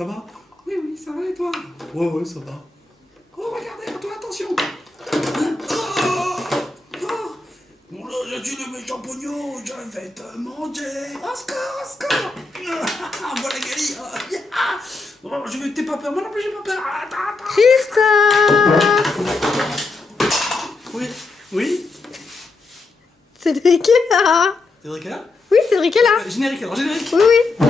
Ça va? Oui, oui, ça va et toi? Ouais, ça va. Oh, regardez, toi, attention! Bon là, j'ai tué mes champignons, je vais te manger. Au score, au score! Voilà Gali. Bon, je vais t'es pas peur, moi non plus j'ai pas peur. Attends. Christophe! Oui? Cédric est là! Cédric est là? Oui, Cédric est là! Générique alors, générique. Oui, oui!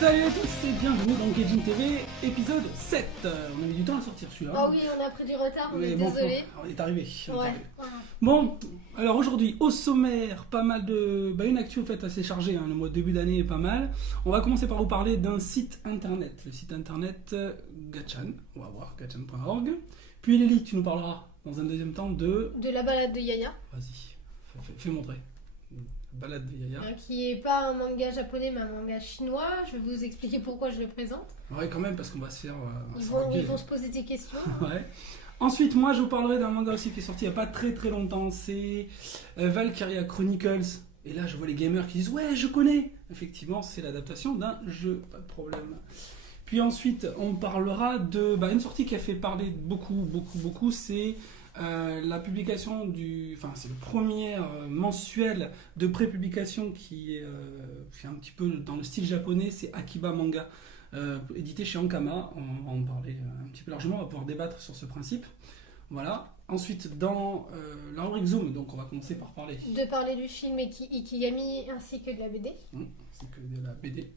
Salut à tous et bienvenue dans Gaijin TV, épisode 7. On a mis du temps à sortir celui-là. Ah oui, on a pris du retard, on est bon, désolé. on est arrivé. Ouais. Bon, alors aujourd'hui, au sommaire, pas mal de... une actu en fait assez chargée, hein, le mois de début d'année est pas mal. On va commencer par vous parler d'un site internet, le site internet Gatchan, on va voir, gatchan.org. Puis Lily, tu nous parleras dans un deuxième temps de... De la balade de Yaya, Vas-y, fais montrer. Balade de Yaya. qui est pas un manga japonais mais un manga chinois. Je vais vous expliquer pourquoi je le présente. Ouais, quand même, parce qu'on va se faire... Ils vont se poser des questions. Ouais. Ensuite, moi, je vous parlerai d'un manga aussi qui est sorti il n'y a pas très très longtemps. C'est Valkyria Chronicles. Et là, je vois les gamers qui disent « Ouais, je connais !» Effectivement, c'est l'adaptation d'un jeu, pas de problème. Puis ensuite, on parlera de une sortie qui a fait parler beaucoup. C'est la publication du... Enfin, c'est le premier mensuel de pré-publication qui est un petit peu dans le style japonais. C'est Akiba Manga. Édité chez Ankama, on va en parler un petit peu largement, on va pouvoir débattre sur ce principe. Voilà. Ensuite, dans la rubrique Zoom, donc on va commencer par parler. De parler du film Ikigami ainsi que de la BD. C'est que de la BD.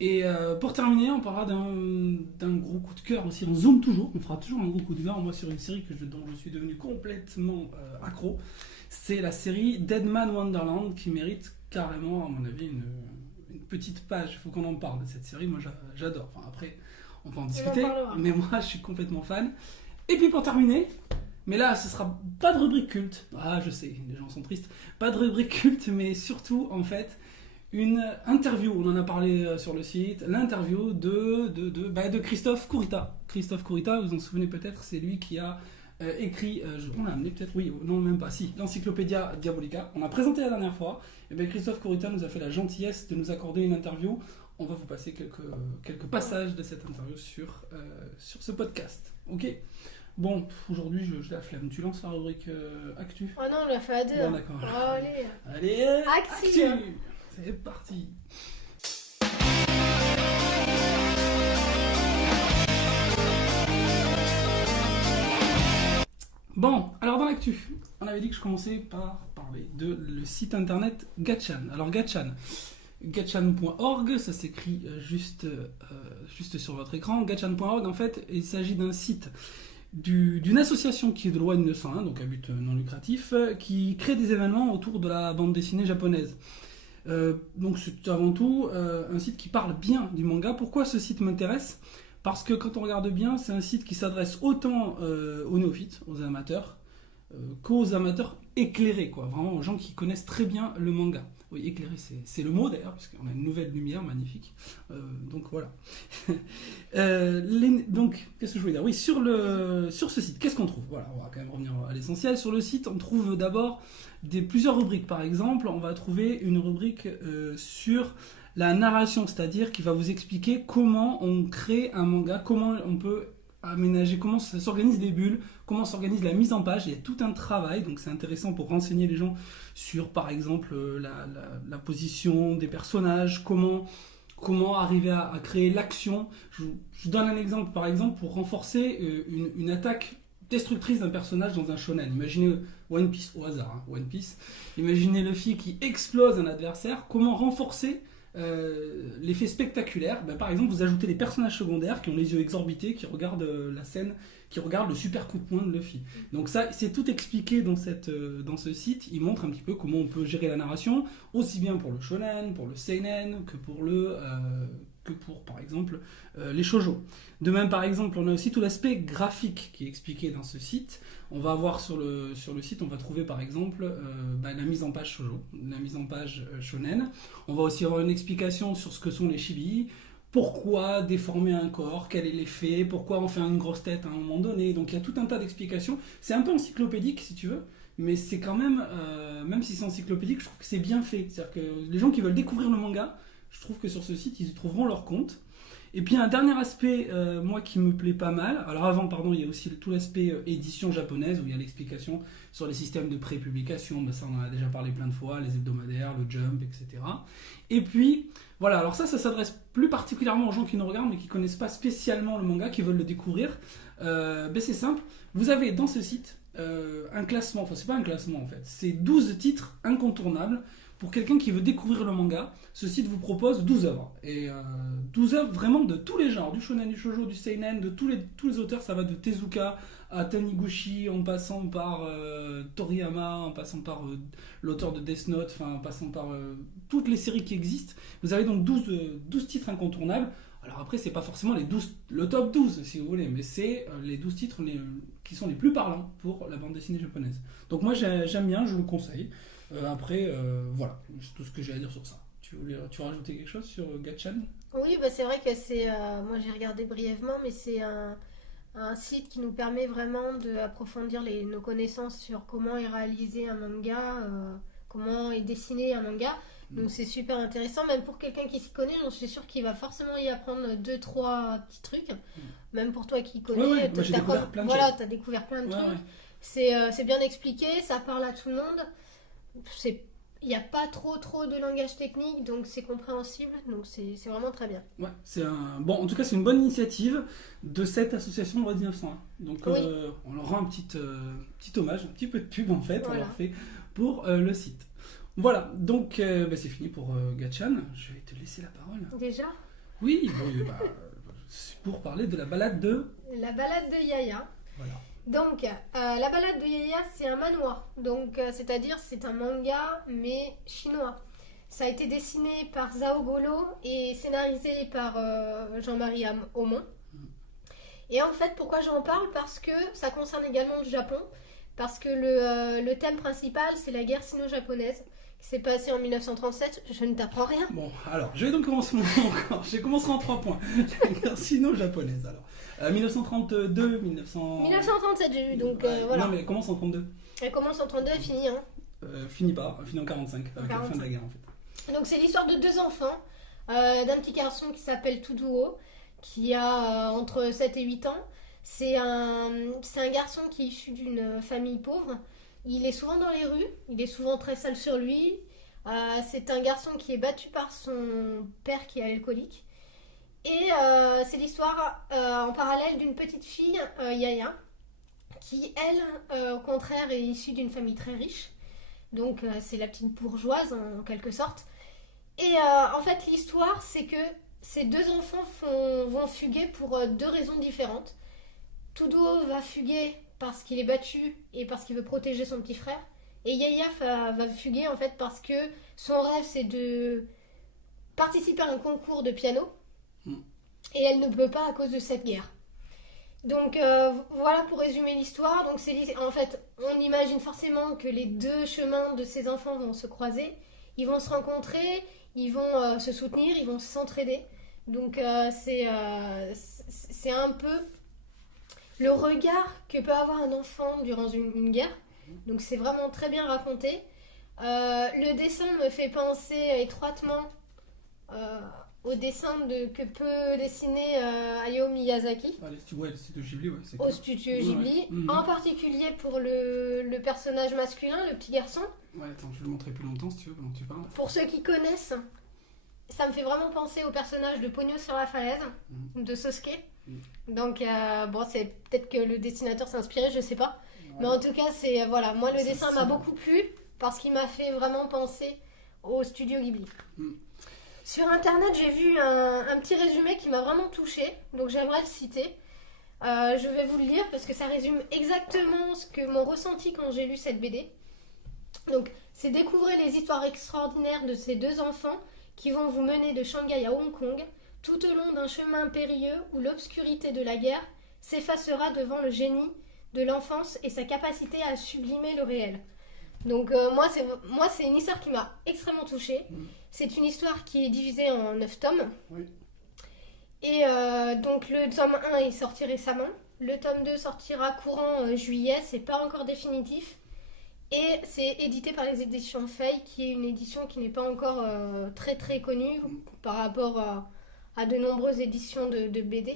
Et pour terminer, on parlera d'un gros coup de cœur aussi, en Zoom toujours, on fera toujours un gros coup de cœur, moi sur une série dont je suis devenu complètement accro. C'est la série Deadman Wonderland qui mérite carrément, à mon avis, une petite page. Il faut qu'on en parle de cette série, moi j'adore. Enfin, après, on va en discuter, mais moi je suis complètement fan. Et puis pour terminer, mais là ce sera pas de rubrique culte. Ah, je sais, les gens sont tristes. Pas de rubrique culte, mais surtout en fait une interview. On en a parlé sur le site. L'interview de Christophe Kurita. Christophe Kurita, vous vous en souvenez peut-être, c'est lui qui a écrit, on l'a amené peut-être, oui, non même pas, si, l'Encyclopédia Diabolica. On a présenté la dernière fois. Et bien Christophe Kurita nous a fait la gentillesse de nous accorder une interview. On va vous passer quelques passages de cette interview sur ce podcast. Ok. Bon, aujourd'hui je la flemme. Tu lances la rubrique Actu? Oh non, on l'a fait à deux. Bon, d'accord. Oh, allez. Allez, Actu. C'est parti. Bon, alors dans l'actu, on avait dit que je commençais par parler de le site internet Gatchan. Alors gatchan.org, ça s'écrit juste sur votre écran. Gatchan.org, en fait, il s'agit d'un site d'une association qui est de loi 1901, donc à but non lucratif, qui crée des événements autour de la bande dessinée japonaise. Donc c'est avant tout un site qui parle bien du manga. Pourquoi ce site m'intéresse ? Parce que quand on regarde bien, c'est un site qui s'adresse autant aux néophytes, aux amateurs, qu'aux amateurs éclairés, quoi. Vraiment aux gens qui connaissent très bien le manga. Oui, éclairé, c'est le mot d'ailleurs, parce qu'on a une nouvelle lumière magnifique. Donc voilà. Donc, qu'est-ce que je voulais dire ? Oui, sur ce site, qu'est-ce qu'on trouve ? Voilà, on va quand même revenir à l'essentiel. Sur le site, on trouve d'abord plusieurs rubriques. Par exemple, on va trouver une rubrique sur la narration, c'est-à-dire qui va vous expliquer comment on crée un manga, comment on peut aménager, comment s'organisent les bulles, comment s'organise la mise en page. Il y a tout un travail, donc c'est intéressant pour renseigner les gens sur, par exemple, la position des personnages, comment arriver à créer l'action. Je donne un exemple, par exemple, pour renforcer une attaque destructrice d'un personnage dans un shonen. Imaginez One Piece, au hasard, One Piece. Imaginez Luffy qui explose un adversaire. Comment renforcer l'effet spectaculaire? Par exemple, vous ajoutez des personnages secondaires qui ont les yeux exorbités, qui regardent la scène, qui regardent le super coup de poing de Luffy. Donc ça, c'est tout expliqué dans ce site. Il montre un petit peu comment on peut gérer la narration, aussi bien pour le shonen, pour le seinen, que pour le que pour, par exemple, les shoujo. De même, par exemple, on a aussi tout l'aspect graphique qui est expliqué dans ce site. On va avoir sur le site, on va trouver par exemple la mise en page shoujo, la mise en page shonen. On va aussi avoir une explication sur ce que sont les chibi, pourquoi déformer un corps, quel est l'effet, pourquoi on fait une grosse tête à un moment donné. Donc il y a tout un tas d'explications. C'est un peu encyclopédique si tu veux, mais c'est quand même, même si c'est encyclopédique, je trouve que c'est bien fait. C'est-à-dire que les gens qui veulent découvrir le manga, je trouve que sur ce site, ils y trouveront leur compte. Et puis un dernier aspect, moi, qui me plaît pas mal. Alors avant, pardon, il y a aussi tout l'aspect édition japonaise, où il y a l'explication sur les systèmes de prépublication. Ben, ça, on en a déjà parlé plein de fois, les hebdomadaires, le Jump, etc. Et puis, voilà, alors ça s'adresse plus particulièrement aux gens qui nous regardent, mais qui connaissent pas spécialement le manga, qui veulent le découvrir. Ben, c'est simple, vous avez dans ce site un classement, enfin c'est pas un classement en fait, c'est 12 titres incontournables. Pour quelqu'un qui veut découvrir le manga, ce site vous propose 12 œuvres. Et 12 œuvres vraiment de tous les genres, du shonen, du shoujo, du seinen, de tous les auteurs. Ça va de Tezuka à Taniguchi, en passant par Toriyama, en passant par l'auteur de Death Note, enfin en passant par toutes les séries qui existent. Vous avez donc 12 titres incontournables. Alors après, c'est pas forcément le top 12, si vous voulez, mais c'est les 12 titres qui sont les plus parlants pour la bande dessinée japonaise. Donc moi, j'aime bien, je le conseille. Après, voilà, c'est tout ce que j'ai à dire sur ça. Tu veux rajouter quelque chose sur Gatchan? Oui, bah c'est vrai que c'est. Moi j'ai regardé brièvement, mais c'est un site qui nous permet vraiment d'approfondir nos connaissances sur comment est réalisé un manga, comment est dessiné un manga. Donc c'est super intéressant, même pour quelqu'un qui s'y connaît, je suis sûre qu'il va forcément y apprendre 2-3 petits trucs. Même pour toi qui connais, moi, j'ai découvert plein de choses. Voilà, t'as découvert plein de trucs. Ouais. C'est bien expliqué, ça parle à tout le monde. Il n'y a pas trop de langage technique, donc c'est compréhensible, donc c'est vraiment très bien. Ouais, en tout cas, c'est une bonne initiative de cette association de Loi 1901. Donc, Oui. on leur rend un petit hommage, un petit peu de pub en fait, Voilà. on leur fait pour le site. Voilà, donc c'est fini pour Gatchan. Je vais te laisser la parole. Déjà, Oui, c'est pour parler de la balade de. la balade de Yaya. Voilà. Donc, la balade de Yaya, c'est un manhwa. Donc, c'est-à-dire, c'est un manga, mais chinois. Ça a été dessiné par Zhao Golo et scénarisé par Jean-Marie Aumont. Et en fait, pourquoi j'en parle? Parce que ça concerne également le Japon. Parce que le thème principal, c'est la guerre sino-japonaise qui s'est passée en 1937. Je ne t'apprends rien. Bon, alors, je vais donc commencer encore. Je commencerai en 3 points. La guerre sino-japonaise, alors. 1932, 1937, j'ai lu, donc voilà. Non, mais elle commence en 32. Elle commence en 32 et finit, hein. Finit en 45, avec la fin de la guerre en fait. Donc c'est l'histoire de 2 enfants, d'un petit garçon qui s'appelle Tuduo, qui a entre 7 et 8 ans. C'est un garçon qui est issu d'une famille pauvre. Il est souvent dans les rues, il est souvent très sale sur lui. C'est un garçon qui est battu par son père qui est alcoolique. Et c'est l'histoire en parallèle d'une petite fille, Yaya, qui elle, au contraire, est issue d'une famille très riche. Donc c'est la petite bourgeoise en quelque sorte. Et en fait l'histoire c'est que ces 2 enfants vont fuguer pour 2 raisons différentes. Tuduo va fuguer parce qu'il est battu et parce qu'il veut protéger son petit frère. Et Yaya va fuguer en fait parce que son rêve c'est de participer à un concours de piano. Et elle ne peut pas à cause de cette guerre. Donc voilà pour résumer l'histoire. Donc en fait, on imagine forcément que les 2 chemins de ces enfants vont se croiser. Ils vont se rencontrer, ils vont se soutenir, ils vont s'entraider. Donc c'est un peu le regard que peut avoir un enfant durant une guerre. Donc c'est vraiment très bien raconté. Le dessin me fait penser étroitement au dessin que peut dessiner Hayao Miyazaki. Le studio Ghibli, ouais. Au studio Ghibli, en particulier pour le personnage masculin, le petit garçon. Ouais, attends, je vais le montrer plus longtemps si tu veux, pendant que tu parles. Pour ceux qui connaissent, ça me fait vraiment penser au personnage de Pogno sur la falaise, de Sosuke. Donc, bon, c'est peut-être que le dessinateur s'est inspiré, je sais pas. Ouais. Mais en tout cas, voilà, moi le dessin m'a beaucoup plu parce qu'il m'a fait vraiment penser au studio Ghibli. Sur internet, j'ai vu un petit résumé qui m'a vraiment touchée, donc j'aimerais le citer. Je vais vous le lire parce que ça résume exactement mon ressenti quand j'ai lu cette BD. Donc, c'est découvrir les histoires extraordinaires de ces 2 enfants qui vont vous mener de Shanghai à Hong Kong tout au long d'un chemin périlleux où l'obscurité de la guerre s'effacera devant le génie de l'enfance et sa capacité à sublimer le réel. Donc moi, c'est une histoire qui m'a extrêmement touchée. C'est une histoire qui est divisée en 9 tomes. Oui. Et donc le tome 1 est sorti récemment. Le tome 2 sortira courant juillet, c'est pas encore définitif. Et c'est édité par les éditions Feuille, qui est une édition qui n'est pas encore très très connue par rapport à de nombreuses éditions de BD.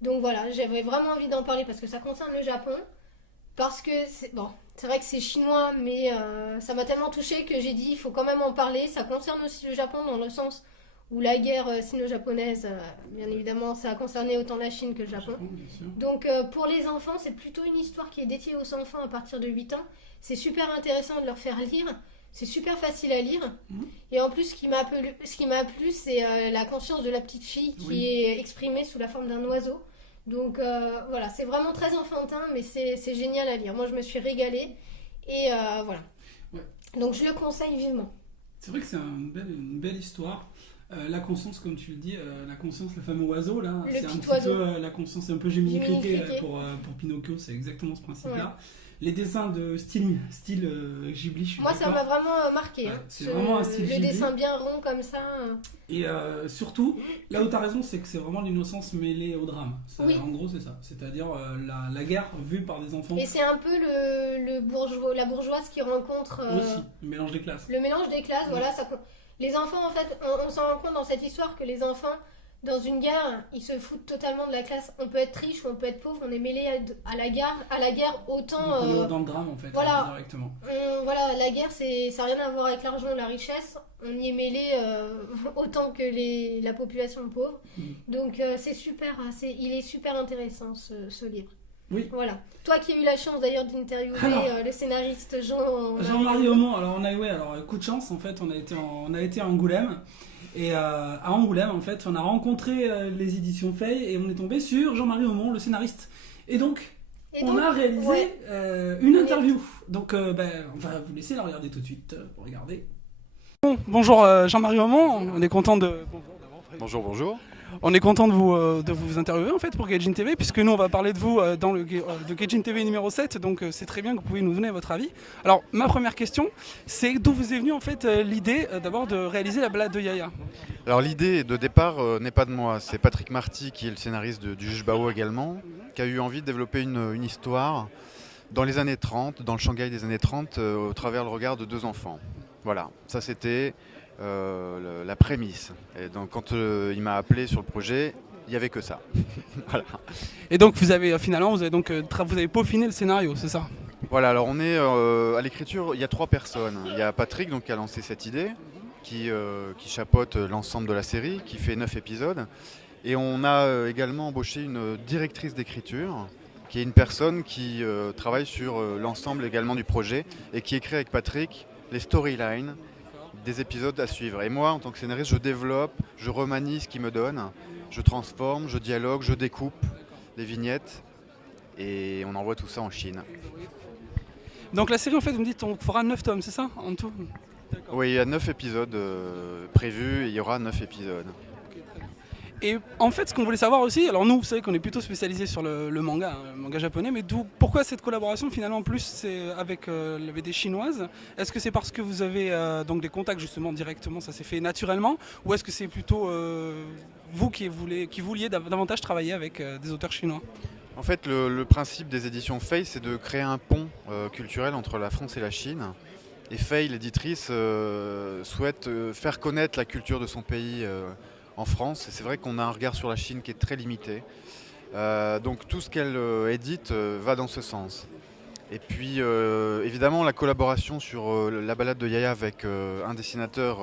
Donc voilà, j'avais vraiment envie d'en parler parce que ça concerne le Japon. Parce que, c'est vrai que c'est chinois, mais ça m'a tellement touchée que j'ai dit il faut quand même en parler. Ça concerne aussi le Japon dans le sens où la guerre sino-japonaise, bien évidemment, ça a concerné autant la Chine que le Japon. Donc pour les enfants, c'est plutôt une histoire qui est dédiée aux enfants à partir de 8 ans. C'est super intéressant de leur faire lire. C'est super facile à lire. Et en plus, ce qui m'a plu, c'est la conscience de la petite fille qui est exprimée sous la forme d'un oiseau. Donc voilà, c'est vraiment très enfantin, mais c'est génial à lire. Moi, je me suis régalée. Et voilà. Ouais. Donc je le conseille vivement. C'est vrai que c'est une belle histoire. La conscience, comme tu le dis, la conscience, le fameux oiseau, là, Le c'est un petit petit oiseau. peu la conscience, c'est un peu Jiminy Jiminy Cricket Cricket. pour Pinocchio, c'est exactement ce principe-là. Ouais. Les dessins de style Ghibli, je suis Moi, ça d'accord. m'a vraiment marqué. Ouais, hein. c'est vraiment un style Le Ghibli. dessin bien rond comme ça. Et surtout, là où tu as raison, c'est que c'est vraiment l'innocence mêlée au drame. Oui. En gros, c'est ça. C'est-à-dire la guerre vue par des enfants Et c'est un peu la bourgeoise qui rencontre aussi, le mélange des classes. le mélange des classes. Ouais. Voilà, les enfants, en fait, on s'en rend compte dans cette histoire que les enfants, dans une guerre, ils se foutent totalement de la classe. On peut être riche ou on peut être pauvre, on est mêlé à la guerre autant. Donc on est dans le drame en fait, voilà. directement. Voilà, la guerre, ça n'a rien à voir avec l'argent ou la richesse. On y est mêlé autant que la population pauvre. Donc c'est super, il est super intéressant ce livre. Oui. Voilà. Toi qui as eu la chance d'ailleurs d'interviewer Alors, le scénariste Jean-Marie Aumont, alors coup de chance en fait, on a été à Angoulême. Et à Angoulême, en fait, on a rencontré les éditions Feuille et on est tombé sur Jean-Marie Aumont, le scénariste. Et donc, on a réalisé une interview. Donc, on va vous laisser la regarder tout de suite pour regarder. Bonjour Jean-Marie Aumont, on est content de... Bonjour. On est content de vous interviewer en fait pour Gaijin TV, puisque nous on va parler de vous de Gaijin TV numéro 7, donc c'est très bien que vous pouvez nous donner votre avis. Alors ma première question, c'est d'où vous est venue en fait l'idée d'abord de réaliser la balade de Yaya. Alors l'idée de départ n'est pas de moi, c'est Patrick Marty qui est le scénariste du Juge Bao également, qui a eu envie de développer une histoire dans les années 30, dans le Shanghai des années 30, au travers le regard de 2 enfants. Voilà, ça c'était la prémisse. Et donc quand il m'a appelé sur le projet, il n'y avait que ça. Voilà. Et donc vous avez peaufiné le scénario, c'est ça? Voilà, alors on est à l'écriture, il y a 3 personnes. Il y a Patrick donc, qui a lancé cette idée, qui chapeaute l'ensemble de la série, qui fait 9 épisodes. Et on a également embauché une directrice d'écriture, qui est une personne qui travaille sur l'ensemble également du projet et qui écrit avec Patrick les storylines des épisodes à suivre. Et moi, en tant que scénariste, je développe, je remanie ce qu'il me donne, je transforme, je dialogue, je découpe les vignettes et on envoie tout ça en Chine. Donc la série en fait, vous me dites, on fera 9 tomes, c'est ça en tout? Oui, il y a 9 épisodes prévus et il y aura 9 épisodes. Et en fait, ce qu'on voulait savoir aussi, alors nous, vous savez qu'on est plutôt spécialisé sur le manga, hein, le manga japonais, mais pourquoi cette collaboration finalement plus c'est avec la BD chinoise? Est-ce que c'est parce que vous avez donc des contacts justement directement, ça s'est fait naturellement, ou est-ce que c'est plutôt vous qui vouliez davantage travailler avec des auteurs chinois? En fait, le principe des éditions Feuille, c'est de créer un pont culturel entre la France et la Chine. Et Feuille, l'éditrice, souhaite faire connaître la culture de son pays en France. Et c'est vrai qu'on a un regard sur la Chine qui est très limité. Donc tout ce qu'elle édite va dans ce sens. Et puis évidemment, la collaboration sur la balade de Yaya avec un dessinateur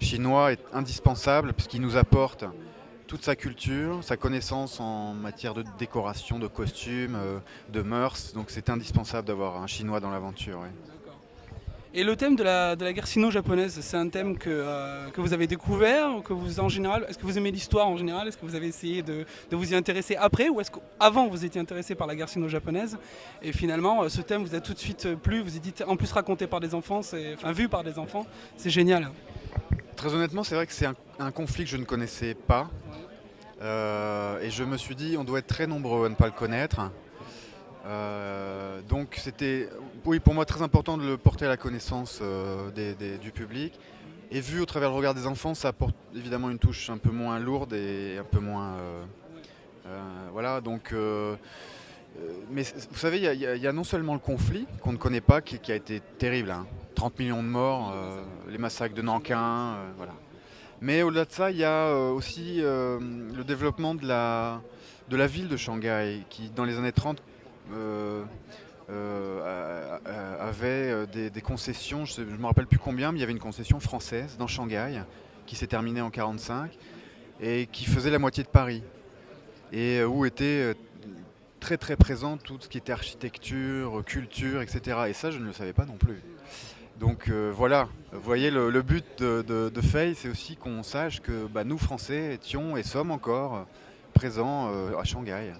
chinois est indispensable puisqu'il nous apporte toute sa culture, sa connaissance en matière de décoration, de costumes, de mœurs. Donc c'est indispensable d'avoir un Chinois dans l'aventure. Ouais. Et le thème de la guerre sino-japonaise, c'est un thème que vous avez découvert, est-ce que vous aimez l'histoire en général? Est-ce que vous avez essayé de vous y intéresser après, ou est-ce qu'avant vous étiez intéressé par la guerre sino-japonaise et finalement ce thème vous a tout de suite plu, vous dites en plus raconté par des enfants, vu par des enfants, c'est génial. Très honnêtement, c'est vrai que c'est un conflit que je ne connaissais pas. Et je me suis dit, on doit être très nombreux à ne pas le connaître. Donc c'était, oui, pour moi très important de le porter à la connaissance du public. Et vu au travers le regard des enfants, ça apporte évidemment une touche un peu moins lourde et un peu moins... voilà, donc... mais vous savez, il y a non seulement le conflit qu'on ne connaît pas, qui a été terrible, hein, 30 millions de morts, les massacres de Nankin, voilà. Mais au-delà de ça, il y a aussi le développement de la ville de Shanghai, qui dans les années 30 avait des concessions, je ne me rappelle plus combien, mais il y avait une concession française dans Shanghai, qui s'est terminée en 1945, et qui faisait la moitié de Paris, et où était très très présent tout ce qui était architecture, culture, etc. Et ça, je ne le savais pas non plus. Donc voilà, vous voyez, le but de Fei, c'est aussi qu'on sache que nous, Français, étions et sommes encore présents à Shanghai.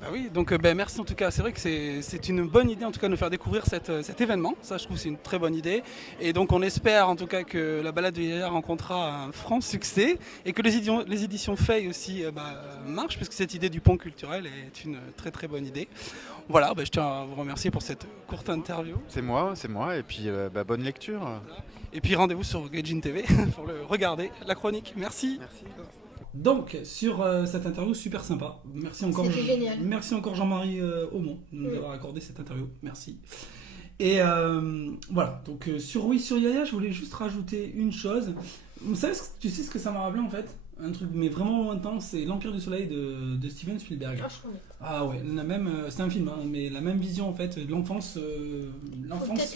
Bah oui, donc merci en tout cas. C'est vrai que c'est une bonne idée en tout cas de nous faire découvrir cet événement. Ça, je trouve que c'est une très bonne idée. Et donc on espère en tout cas que la balade de Yaya rencontrera un franc succès et que les éditions Fei aussi marchent, parce que cette idée du pont culturel est une très très bonne idée. Voilà, je tiens à vous remercier pour cette courte interview. C'est moi. Et puis bonne lecture. Et puis rendez-vous sur Gaijin TV pour le regarder, la chronique. Merci. Donc, sur cette interview super sympa, merci encore, génial. Merci encore Jean-Marie Aumont de nous avoir accordé cette interview, merci. Et voilà, donc sur Yaya, je voulais juste rajouter une chose. Vous savez, tu sais ce que ça m'a rappelé en fait? Un truc mais vraiment lointain, c'est l'Empire du Soleil de Steven Spielberg. Ah ouais, c'est un film, hein, mais la même vision en fait de l'enfance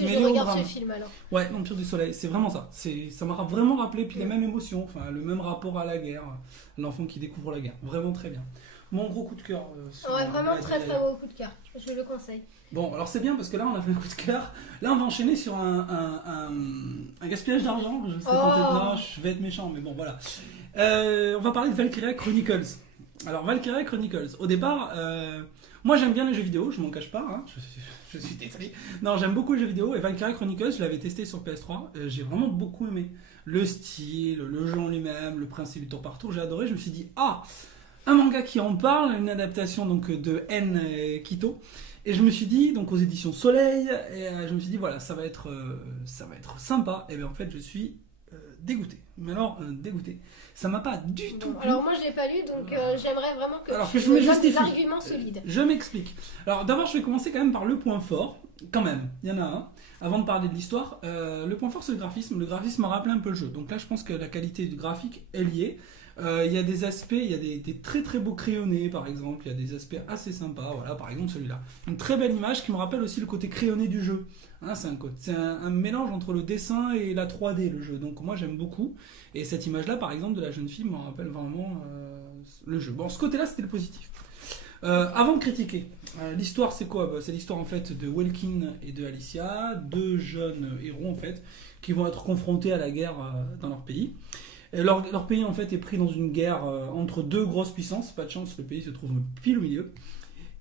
mêlée au drame. Ce film alors. Ouais, l'Empire du Soleil, c'est vraiment ça. Ça m'a vraiment rappelé, puis les mêmes émotions, enfin le même rapport à la guerre, l'enfant qui découvre la guerre, vraiment très bien. Mon gros coup de cœur. Ouais, vraiment très très gros coup de cœur, je le conseille. Bon, alors c'est bien parce que là on a fait un coup de cœur. Là on va enchaîner sur un gaspillage d'argent. Je serais tenté de... Non, je vais être méchant, mais bon voilà. On va parler de Valkyria Chronicles. Alors Valkyria Chronicles, au départ, moi j'aime bien les jeux vidéo, je m'en cache pas, hein, je suis désolé. Non, j'aime beaucoup les jeux vidéo et Valkyria Chronicles, je l'avais testé sur PS3, j'ai vraiment beaucoup aimé. Le style, le jeu en lui-même, le principe du tour par tour, j'ai adoré. Je me suis dit, un manga qui en parle, une adaptation donc de N Kito. Et je me suis dit, donc aux éditions Soleil, et je me suis dit voilà, ça va être sympa. Et bien en fait, je suis dégoûté. Mais alors, dégoûté. Ça m'a pas du tout plu. Alors moi, je l'ai pas lu, donc j'aimerais vraiment que tu me donnes des arguments solides. Je m'explique. Alors d'abord, je vais commencer quand même par le point fort. Quand même, il y en a un. Avant de parler de l'histoire, le point fort, c'est le graphisme. Le graphisme m'a rappelé un peu le jeu. Donc là, je pense que la qualité du graphique est liée. Il y a des aspects, il y a des très très beaux crayonnés par exemple, il y a des aspects assez sympas, voilà, par exemple celui-là. Une très belle image qui me rappelle aussi le côté crayonné du jeu. Hein, c'est un mélange entre le dessin et la 3D, le jeu. Donc moi j'aime beaucoup. Et cette image-là, par exemple, de la jeune fille me rappelle vraiment le jeu. Bon, ce côté-là, c'était le positif. Avant de critiquer, l'histoire c'est quoi? C'est l'histoire en fait de Welkin et de Alicia, deux jeunes héros en fait, qui vont être confrontés à la guerre dans leur pays. Et leur pays en fait est pris dans une guerre entre deux grosses puissances. Pas de chance, le pays se trouve pile au milieu.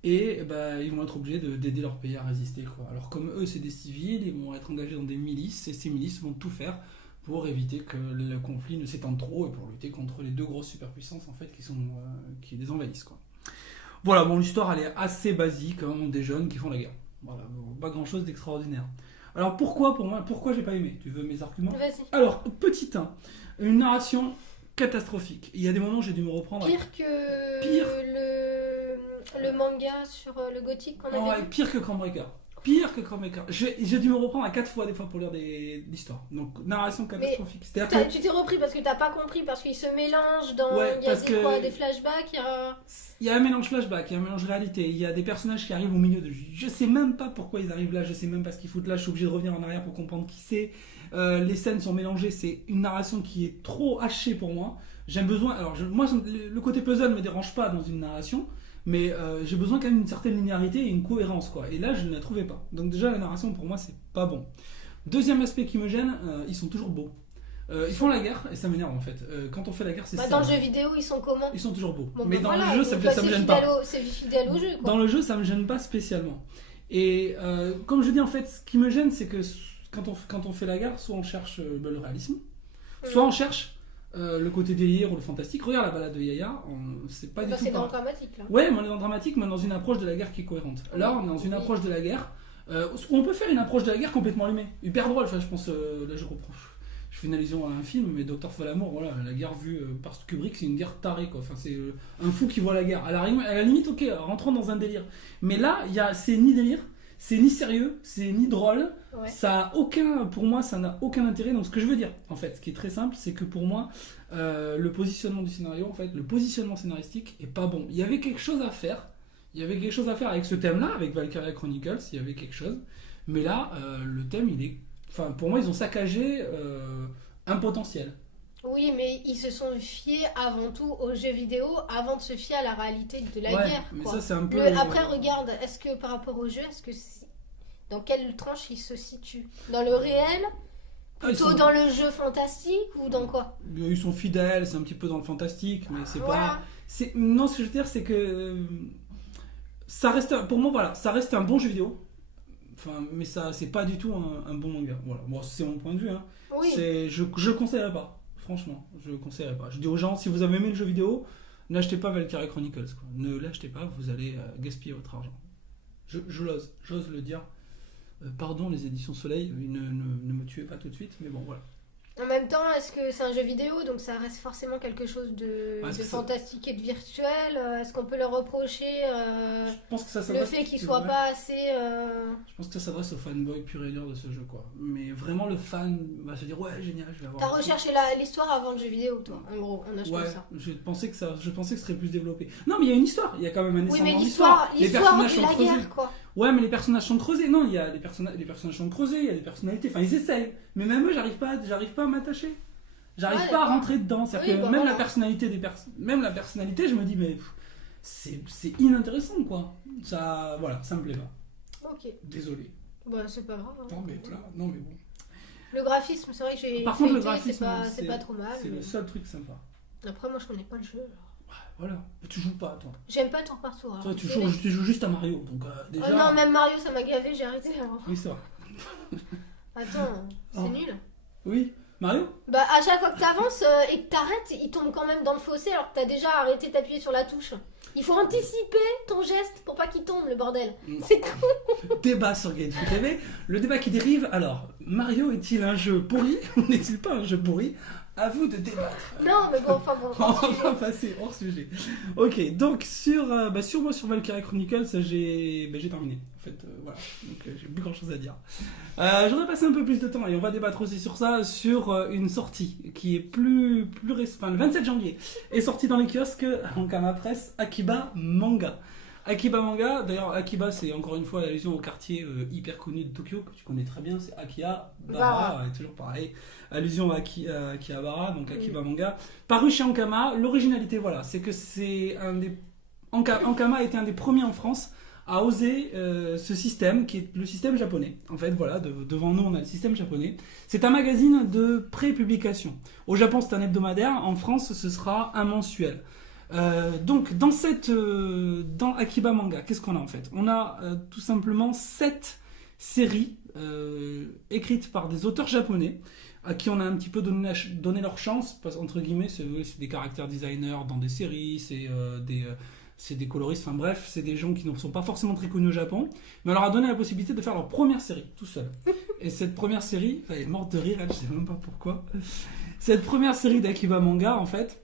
Et ils vont être obligés d'aider leur pays à résister, quoi. Alors comme eux c'est des civils, ils vont être engagés dans des milices, et ces milices vont tout faire pour éviter que le conflit ne s'étende trop et pour lutter contre les deux grosses superpuissances en fait qui les envahissent, quoi. Voilà, bon, l'histoire elle est assez basique, hein, des jeunes qui font la guerre. Voilà, pas grand chose d'extraordinaire. Alors pourquoi j'ai pas aimé? Tu veux mes arguments? Vas-y. Alors, petit 1, une narration catastrophique. Il y a des moments où j'ai dû me reprendre. Pire que le manga sur le gothique qu'on avait vu. Pire que Cranbreaker. J'ai dû me reprendre à 4 fois des fois pour lire l'histoire. Donc narration catastrophique. Tu t'es repris parce que t'as pas compris, parce qu'il se mélange dans... il y a des flashbacks, il y a un mélange flashback, il y a un mélange réalité, il y a des personnages qui arrivent au milieu de... Je sais même pas pourquoi ils arrivent là, je sais même pas ce qu'ils foutent là, je suis obligé de revenir en arrière pour comprendre qui c'est. Les scènes sont mélangées, c'est une narration qui est trop hachée pour moi. J'ai besoin... Alors moi, le côté puzzle me dérange pas dans une narration, mais j'ai besoin quand même d'une certaine linéarité et une cohérence, quoi. Et là, je ne la trouvais pas. Donc déjà, la narration, pour moi, c'est pas bon. Deuxième aspect qui me gêne, ils sont toujours beaux. Ils font la guerre, et ça m'énerve en fait. Quand on fait la guerre, c'est ça. Dans le jeu vidéo, ils sont comment? Ils sont toujours beaux. Bon, mais dans le jeu, ça me gêne pas. C'est fidèle au jeu, quoi. Dans le jeu, ça me gêne pas spécialement. Et comme je dis, en fait, ce qui me gêne, c'est que quand on fait la guerre, soit on cherche le réalisme, soit on cherche le côté délire ou le fantastique. Regarde la balade de Yaya, c'est pas du tout C'est dans le pareil. dramatique là. Ouais, mais on est dans le dramatique, mais dans une approche de la guerre qui est cohérente. Là, on est dans une approche de la guerre. On peut faire une approche de la guerre complètement allumée. Hyper drôle, je pense. Là, je fais une allusion à un film, mais Docteur Folamour, voilà, la guerre vue par Kubrick, c'est une guerre tarée, quoi. Enfin, c'est un fou qui voit la guerre. À la limite, ok, rentrons dans un délire. Mais là, c'est ni délire, c'est ni sérieux, c'est ni drôle. Ouais. Pour moi, ça n'a aucun intérêt. Donc, ce que je veux dire, en fait, ce qui est très simple, c'est que pour moi, le positionnement du scénario, en fait, le positionnement scénaristique est pas bon. Il y avait quelque chose à faire. Il y avait quelque chose à faire avec ce thème-là, avec Valkyria Chronicles, il y avait quelque chose. Mais là, le thème, il est... Enfin, pour moi, ils ont saccagé un potentiel. Oui, mais ils se sont fiés avant tout aux jeux vidéo avant de se fier à la réalité de la Ouais, guerre. mais Quoi. ça, c'est un peu... Après, regarde, est-ce que par rapport au jeu, dans quelle tranche ils se situent? Dans le réel? Plutôt dans le jeu fantastique ou dans quoi? Ils sont fidèles, c'est un petit peu dans le fantastique, mais c'est Voilà. pas... Non, ce que je veux dire, c'est que... Ça reste, pour moi, voilà, ça reste un bon jeu vidéo. Enfin, mais ça, c'est pas du tout un bon manga. Voilà. Bon, c'est mon point de vue. Hein. Oui. Je conseillerais pas. Franchement, je conseillerais pas. Je dis aux gens, si vous avez aimé le jeu vidéo, n'achetez pas Valkyria Chronicles. Quoi. Ne l'achetez pas, vous allez gaspiller votre argent. J'ose le dire. Pardon, les éditions Soleil, ne me tuez pas tout de suite, mais bon, voilà. En même temps, est-ce que c'est un jeu vidéo, donc ça reste forcément quelque chose de fantastique et de virtuel? Est-ce qu'on peut leur reprocher Je pense que ça le fait qu'il soit pas assez... Je pense que ça s'adresse aux fanboys pur et dur de ce jeu, quoi. Mais vraiment, le fan va se dire, ouais, génial, je vais avoir... T'as recherché l'histoire avant le jeu vidéo, toi, en gros, en achetant ça. Je pensais que ce serait plus développé. Non, mais il y a une histoire, il y a quand même un Oui, mais l'histoire l'histoire de la guerre, quoi. Ouais, mais les personnages sont creusés. Non, il y a les personnages sont creusés, il y a des personnalités. Enfin, ils essayent. Mais même eux, j'arrive pas à m'attacher. J'arrive pas à rentrer dedans. C'est-à-dire que même la personnalité même la personnalité, je me dis, mais c'est inintéressant, quoi. Ça, voilà, ça me plaît pas. Ok. Désolé. Bah, c'est pas grave. Hein. Non, mais voilà. Non, mais bon. Le graphisme, c'est vrai que j'ai Par contre, le feuilleté, graphisme, c'est pas trop mal. C'est mais... le seul truc sympa. Après, moi, je connais pas le jeu. Alors. Voilà. Tu joues pas, toi. J'aime pas tour par tour. Toi, tu joues juste à Mario. Donc, déjà... Oh non, même Mario, ça m'a gavé, j'ai arrêté. Alors. Oui, c'est vrai. Attends, c'est nul. Oui. Mario? Bah, à chaque fois que t'avances et que t'arrêtes, il tombe quand même dans le fossé alors que t'as déjà arrêté d'appuyer sur la touche. Il faut anticiper ton geste pour pas qu'il tombe, le bordel. C'est con. Débat sur Gaijin TV. Le débat qui dérive. Alors, Mario est-il un jeu pourri ou n'est-il pas un jeu pourri? À vous de débattre. Non, mais bon, enfin bon. On va passer hors sujet. Ok, donc sur Valkyria Chronicles, j'ai terminé. En fait, voilà. Donc j'ai plus grand chose à dire. J'aurais passé un peu plus de temps et on va débattre aussi sur ça, sur une sortie qui est plus récente. Enfin, le 27 janvier est sortie dans les kiosques en Kama Press, Akiba Manga. Akiba Manga, d'ailleurs Akiba c'est encore une fois l'allusion au quartier hyper connu de Tokyo que tu connais très bien, c'est Akihabara, toujours pareil, allusion à Akihabara, donc Akiba Manga, paru chez Ankama. L'originalité, voilà, c'est que Ankama était un des premiers en France à oser ce système qui est le système japonais. En fait, voilà, devant nous on a le système japonais. C'est un magazine de pré-publication. Au Japon c'est un hebdomadaire, en France ce sera un mensuel. Donc dans Akiba Manga, qu'est-ce qu'on a en fait? On a tout simplement 7 séries écrites par des auteurs japonais à qui on a un petit peu donné leur chance, parce entre guillemets c'est des caractère designers dans des séries, c'est des coloristes, enfin bref, c'est des gens qui ne sont pas forcément très connus au Japon, mais on leur a donné la possibilité de faire leur première série, tout seul. Et cette première série, elle est morte de rire, je sais même pas pourquoi, cette première série d'Akiba Manga en fait,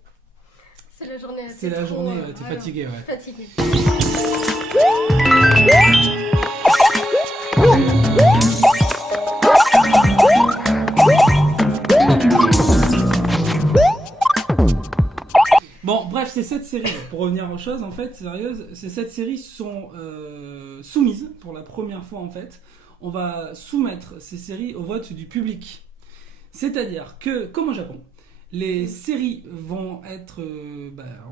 c'est la journée. C'est la journée, t'es fatigué, ouais. Fatigué. Bon, bref, ces 7 séries, pour revenir aux choses, en fait, sérieuses, ces 7 séries sont soumises, pour la première fois, en fait. On va soumettre ces séries au vote du public. C'est-à-dire que, comme au Japon, les séries vont être...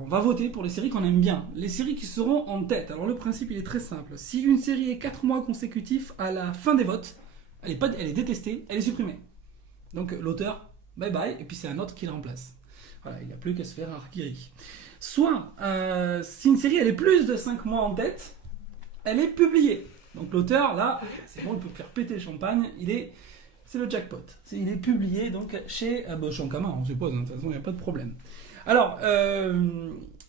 on va voter pour les séries qu'on aime bien. Les séries qui seront en tête. Alors le principe, il est très simple. Si une série est 4 mois consécutifs à la fin des votes, elle est détestée, elle est supprimée. Donc l'auteur, bye bye, et puis c'est un autre qui le remplace. Voilà, il n'y a plus qu'à se faire harkiri. Soit, si une série elle est plus de 5 mois en tête, elle est publiée. Donc l'auteur, là, c'est bon, il peut faire péter le champagne, il est c'est le jackpot. Il est publié donc chez Shankama, on suppose, hein, de toute façon, il n'y a pas de problème. Alors,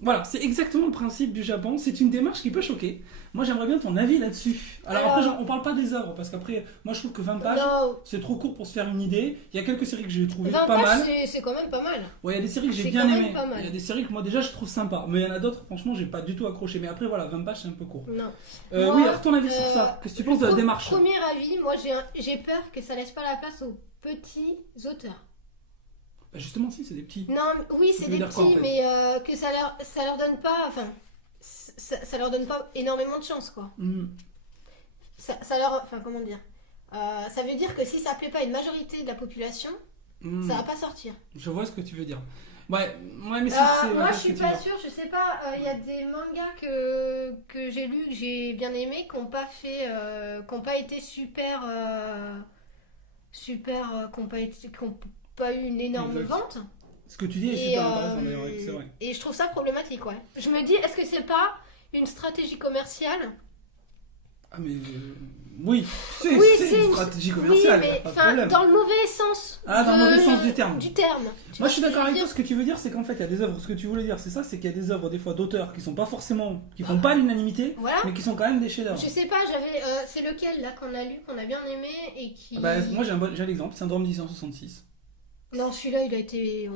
voilà, c'est exactement le principe du Japon. C'est une démarche qui peut choquer. Moi, j'aimerais bien ton avis là-dessus. Alors après, on parle pas des œuvres, parce qu'après, moi, je trouve que 20 pages, c'est trop court pour se faire une idée. Il y a quelques séries que j'ai trouvées 20 pas pages, mal. c'est quand même pas mal. Ouais, il y a des séries que j'ai C'est bien quand même aimées. pas mal. Il y a des séries que moi, déjà, je trouve sympa. Mais il y en a d'autres, franchement, j'ai pas du tout accroché. Mais après, voilà, 20 pages, c'est un peu court. Non. Oui, alors ton avis sur ça. Qu'est-ce que tu penses de la démarche? Premier avis, moi, j'ai peur que ça laisse pas la place aux petits auteurs. Bah justement, si, c'est des petits. Non, oui, c'est veux des dire petits, quoi, en fait mais que ça leur donne pas, enfin, ça leur donne pas énormément de chance, quoi. Ça leur, enfin, comment dire, ça veut dire que si ça plaît pas à une majorité de la population, ça va pas sortir. Je vois ce que tu veux dire. Ouais, mais moi, je suis pas sûre, je sais pas, il y a des mangas que j'ai lus, que j'ai bien aimés, qui n'ont pas fait, qui n'ont pas été super, qui n'ont pas eu une énorme vente. Ce que tu dis est super intéressant d'ailleurs, c'est vrai. Et je trouve ça problématique, ouais. Je me dis, est-ce que c'est pas une stratégie commerciale? Ah mais oui, c'est une stratégie commerciale, oui, mais pas de problème. dans le mauvais sens. Dans le mauvais sens du terme. Moi, je suis d'accord avec toi. Ce que tu veux dire, c'est qu'en fait, il y a des œuvres. Ce que tu voulais dire, c'est ça, c'est qu'il y a des œuvres des fois d'auteurs qui sont pas forcément, qui font pas l'unanimité, voilà. mais qui sont quand même des chefs-d'œuvre. Je sais pas, c'est lequel là qu'on a lu, qu'on a bien aimé et qui. Moi, j'ai l'exemple, Syndrome 1866. Non, celui-là, il a été.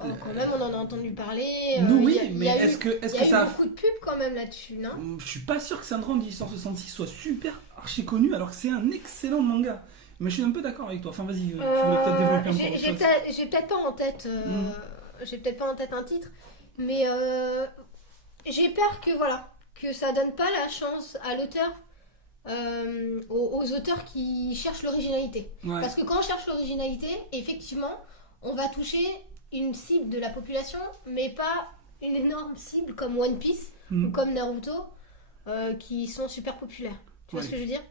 Quand même, on en a entendu parler. Oui, mais est-ce que ça a. Il y a eu beaucoup de pubs quand même là-dessus, non? Je suis pas sûr que Syndrome 1866 soit super archi connu, alors que c'est un excellent manga. Mais je suis un peu d'accord avec toi. Enfin, vas-y, tu voulais peut-être développer un peu. J'ai peut-être pas en tête. J'ai peut-être pas en tête un titre, mais j'ai peur que ça donne pas la chance à l'auteur. Aux auteurs qui cherchent l'originalité. Ouais. Parce que quand on cherche l'originalité, effectivement, on va toucher une cible de la population, mais pas une énorme cible comme One Piece ou comme Naruto, qui sont super populaires. Tu vois ce que je veux dire?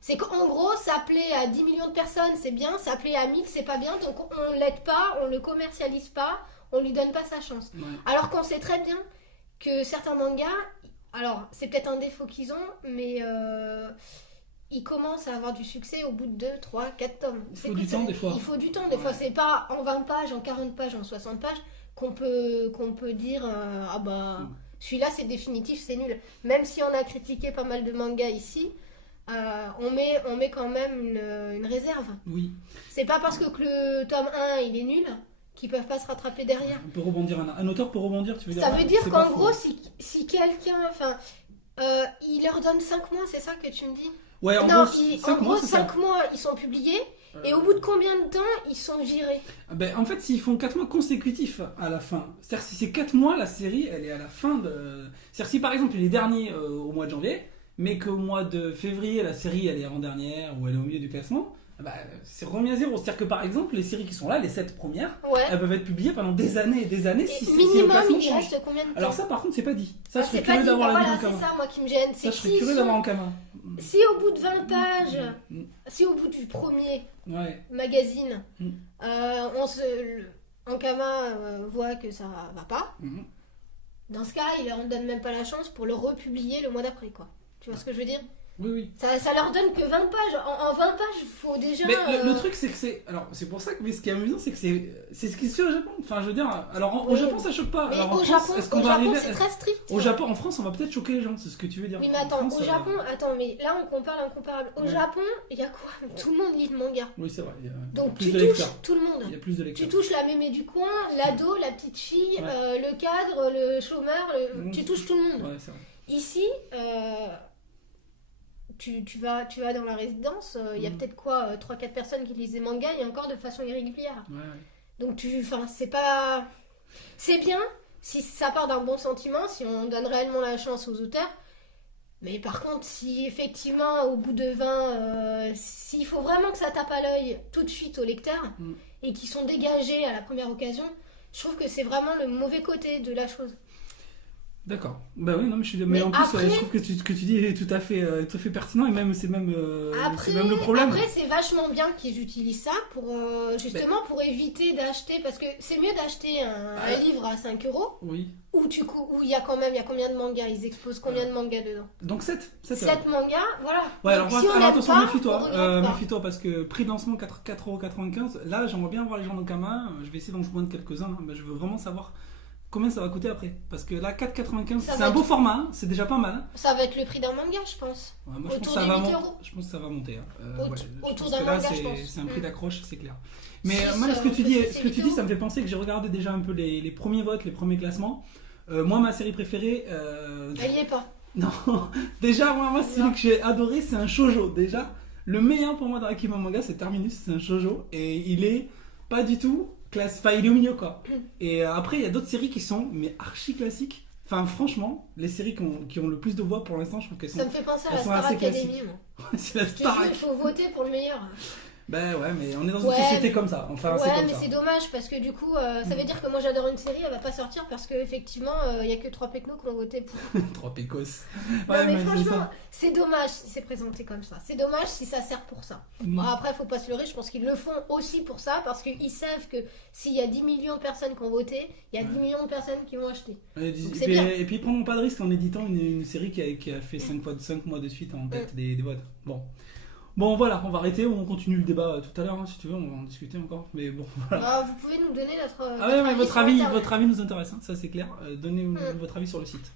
C'est qu'en gros, ça plaît à 10 millions de personnes, c'est bien, ça plaît à 1000, c'est pas bien, donc on l'aide pas, on le commercialise pas, on lui donne pas sa chance. Ouais. Alors qu'on sait très bien que certains mangas... Alors, c'est peut-être un défaut qu'ils ont, mais ils commencent à avoir du succès au bout de 2, 3, 4 tomes. Il faut du temps des fois. Il faut du temps des fois. C'est pas en 20 pages, en 40 pages, en 60 pages qu'on peut dire celui-là c'est définitif, c'est nul. Même si on a critiqué pas mal de mangas ici, on met quand même une réserve. Oui. C'est pas parce que le tome 1 il est nul qui peuvent pas se rattraper derrière. On peut rebondir, un auteur peut rebondir, tu veux dire? Ça veut dire qu'en gros, si quelqu'un, il leur donne 5 mois, c'est ça que tu me dis? Ouais, en gros, 5 mois, ils sont publiés, et au bout de combien de temps ils sont virés? En fait, s'ils font 4 mois consécutifs à la fin, c'est-à-dire si c'est 4 mois, la série, elle est à la fin de... C'est-à-dire si par exemple il est dernier au mois de janvier, mais qu'au mois de février, la série, elle est avant-dernière, ou elle est au milieu du classement, c'est remis à zéro. C'est-à-dire que par exemple, les séries qui sont là, les 7 premières, elles peuvent être publiées pendant des années et des années. Minimum, il reste combien de temps? Alors ça, par contre, c'est pas dit. Ça, je serais curieux d'avoir la vie en c'est ça, moi, qui me gêne. Ça, je serais curieux d'avoir en Kama. Si au bout de 20 pages, si au bout du premier magazine, Ankama voit que ça va pas, dans ce cas, il leur donne même pas la chance pour le republier le mois d'après, quoi. Tu vois ce que je veux dire? Oui. Ça leur donne que 20 pages. En 20 pages, il faut déjà... Mais le truc, c'est que c'est... Alors, c'est pour ça que... Mais ce qui est amusant, c'est que c'est ce qui se fait au Japon. Enfin, je veux dire... Alors, au Japon, ça choque pas. Mais alors, au Japon, c'est très strict. Au Japon, en France, on va peut-être choquer les gens, c'est ce que tu veux dire. Oui, mais attends, au Japon... Attends, mais là, on compare l'incomparable. Au Japon, il y a quoi? Tout le monde lit le manga. Oui, c'est vrai. Donc, tu touches tout le monde. Il y a plus de lecteurs. Tu touches la mémé du coin, l'ado, la petite fille, le cadre, le chômeur. Tu touches tout le monde. Ouais, c'est vrai. Ici... Tu vas dans la résidence, il y a peut-être 3-4 personnes qui lisent des mangas et encore de façon irrégulière. Ouais. Donc c'est pas... C'est bien si ça part d'un bon sentiment, si on donne réellement la chance aux auteurs. Mais par contre, si effectivement, au bout de 20, s'il faut vraiment que ça tape à l'œil tout de suite aux lecteurs et qu'ils sont dégagés à la première occasion, je trouve que c'est vraiment le mauvais côté de la chose. D'accord. Bah oui, non, mais mais Mais en plus, après- je trouve que tu dis est tout à fait pertinent et même c'est même le problème. Après, c'est vachement bien qu'ils utilisent ça pour justement pour éviter d'acheter, parce que c'est mieux d'acheter un livre à 5 euros Oui. où il y a combien de mangas, ils exposent combien de mangas dedans. Donc 7 7 mangas, voilà. Ouais, alors, Donc, si on alors n'aime attention, pas, on méfie-toi. regarde pas. Méfie-toi parce que prix de lancement 4,95€. Là, j'aimerais bien voir les gens d'Okama. Je vais essayer d'en joindre quelques-uns. Hein, mais je veux vraiment savoir combien ça va coûter après. Parce que là, 4,95€, Ça c'est va un beau être- format. Hein, c'est déjà pas mal. Hein. Ça va être le prix d'un manga, je pense. Ouais, moi, je pense, Autour que ça des va 8 monter. euros. Je pense que ça va monter. Hein. Autour Je d'un pense que là, manga, je pense. c'est un prix d'accroche, c'est clair. Si, Mais moi, ça, ce que tu dis, c'est ce que tu 8 dis, ça me fait penser que j'ai regardé déjà un peu les premiers votes, les premiers classements. Moi, ma série préférée. Elle y est pas. Non, déjà, moi celui que j'ai adoré, c'est un shoujo. Déjà, le meilleur pour moi dans Akima Manga, c'est Terminus, c'est un shoujo. Et il est pas du tout classe. Enfin, il est au milieu, quoi. Et après, il y a d'autres séries qui sont, mais archi classiques. Enfin, franchement, les séries qui ont le plus de voix pour l'instant, je trouve qu'elles Ça sont. me fait penser à elles la sont Star assez Academy, classiques. moi. C'est la Je te Star dis, il faut voter pour le meilleur. Ben ouais, mais on est dans une Ouais, société comme ça. Enfin, c'est Ouais, comme mais ça. c'est dommage parce que du coup, ça veut dire que moi j'adore une série, elle va pas sortir parce qu'effectivement, il y a que 3 pecnos qui ont voté pour. Trop pécos. Non, Ouais, mais c'est franchement, ça. c'est dommage si c'est présenté comme ça. C'est dommage si ça sert pour ça. Mm. Bon, après, faut pas se leurrer, je pense qu'ils le font aussi pour ça parce qu'ils savent que s'il y a 10 millions de personnes qui ont voté, il y a 10 millions de personnes qui vont acheter. Et, Donc, et c'est puis, bien. et puis, ils prendront pas de risque en éditant une série qui a fait 5 mois de suite en tête des votes. Bon, voilà, on va arrêter, on continue le débat tout à l'heure, hein, si tu veux, on va en discuter encore. Mais bon, voilà. Ah, vous pouvez nous donner notre. Ah ouais, mais sur Internet. votre avis nous intéresse, hein, ça c'est clair. Donnez-nous votre avis sur le site.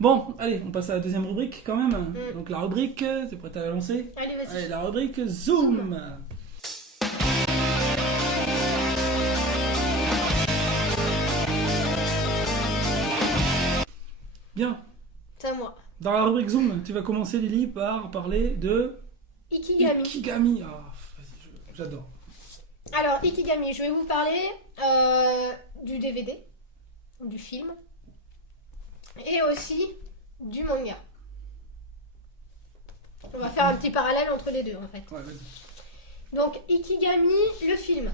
Bon, allez, on passe à la deuxième rubrique quand même. Donc la rubrique, t'es prête à la lancer? Allez, vas-y. Allez, la rubrique Zoom. Bien. C'est à moi. Dans la rubrique Zoom, tu vas commencer, Lily, par parler de Ikigami. Ikigami. Ah, vas-y, j'adore. Alors, Ikigami, je vais vous parler du DVD, du film, et aussi du manga. On va faire un petit parallèle entre les deux, en fait. Ouais, vas-y. Donc, Ikigami, le film.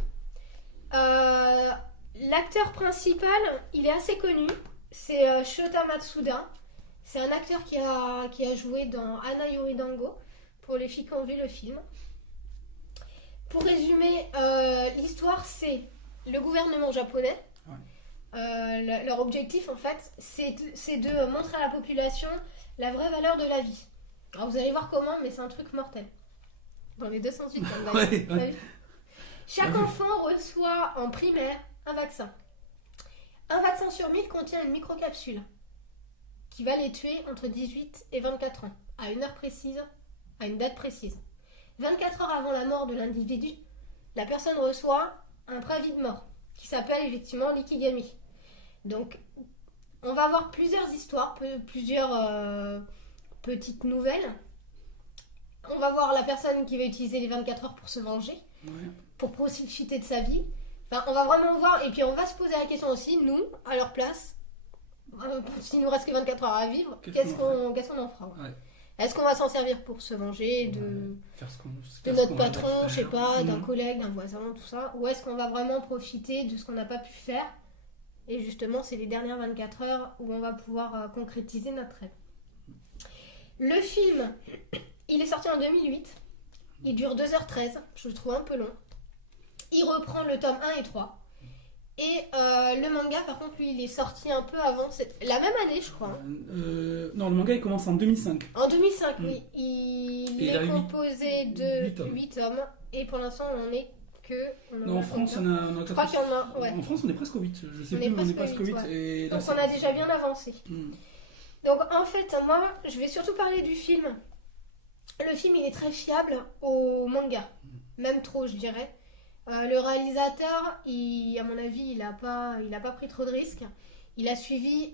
L'acteur principal, il est assez connu. C'est Shota Matsuda. C'est un acteur qui a joué dans Ana Yoridango, pour les filles qui ont vu le film. Pour résumer, l'histoire, c'est le gouvernement japonais. Ouais. Leur objectif, en fait, c'est de montrer à la population la vraie valeur de la vie. Alors, vous allez voir comment, mais c'est un truc mortel. Dans les deux sens du terme, d'ailleurs. Ouais. Chaque enfant reçoit en primaire un vaccin. Un vaccin sur 1000 contient une microcapsule qui va les tuer entre 18 et 24 ans, à une heure précise, à une date précise. 24 heures avant la mort de l'individu, la personne reçoit un préavis de mort qui s'appelle effectivement l'ikigami. Donc, on va avoir plusieurs histoires, plusieurs petites nouvelles. On va voir la personne qui va utiliser les 24 heures pour se venger, pour profiter de sa vie. Enfin, on va vraiment voir, et puis on va se poser la question aussi, nous, à leur place, s'il nous reste que 24 heures à vivre, qu'est-ce qu'on en fera? Ouais. Est-ce qu'on va s'en servir pour se venger de notre patron, je sais pas, d'un collègue, d'un voisin, tout ça? Ou est-ce qu'on va vraiment profiter de ce qu'on n'a pas pu faire? Et justement, c'est les dernières 24 heures où on va pouvoir concrétiser notre rêve. Le film, il est sorti en 2008. Il dure 2h13, je le trouve un peu long. Il reprend le tome 1 et 3. Et le manga, par contre, lui, il est sorti un peu avant, la même année, je crois. Non, le manga, il commence en 2005. En 2005, oui. Il est composé de 8 tomes. Et pour l'instant, on en est que... En France, on a... Je crois qu'il y en a, ouais. En France, on est presque au 8. Je sais on plus, mais on est presque presque au 8. Ouais. Et donc, là, on a déjà bien avancé. Donc, en fait, moi, je vais surtout parler du film. Le film, il est très fiable au manga. Même trop, je dirais. Le réalisateur, à mon avis, il a pas pris trop de risques. Il a suivi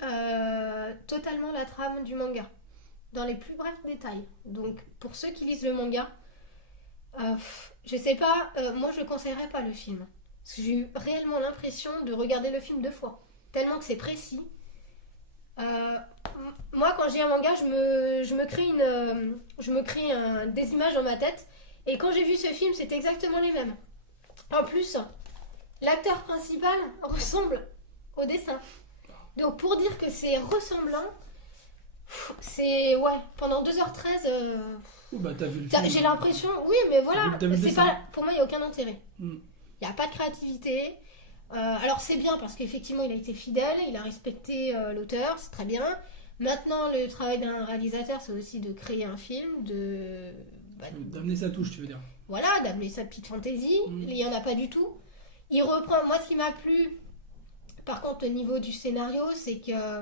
totalement la trame du manga, dans les plus brefs détails. Donc, pour ceux qui lisent le manga, je sais pas, moi je ne conseillerais pas le film. Parce que j'ai eu réellement l'impression de regarder le film 2 fois. Tellement que c'est précis. Moi, quand j'ai un manga, je me crée des images dans ma tête. Et quand j'ai vu ce film, c'est exactement les mêmes. En plus, l'acteur principal ressemble au dessin. Donc pour dire que c'est ressemblant, c'est ouais, pendant 2h13, Oh, bah, t'as vu le film. j'ai l'impression, oui, mais voilà, T'as vu le c'est dessin. pas, pour moi il n'y a aucun intérêt. Mm. Il n'y a pas de créativité. Alors c'est bien parce qu'effectivement il a été fidèle, il a respecté l'auteur, c'est très bien. Maintenant le travail d'un réalisateur c'est aussi de créer un film, D'amener sa touche, tu veux dire. voilà, d'amener sa petite fantaisie. Mm. Il n'y en a pas du tout. Il reprend, moi ce qui m'a plu, par contre au niveau du scénario, c'est que,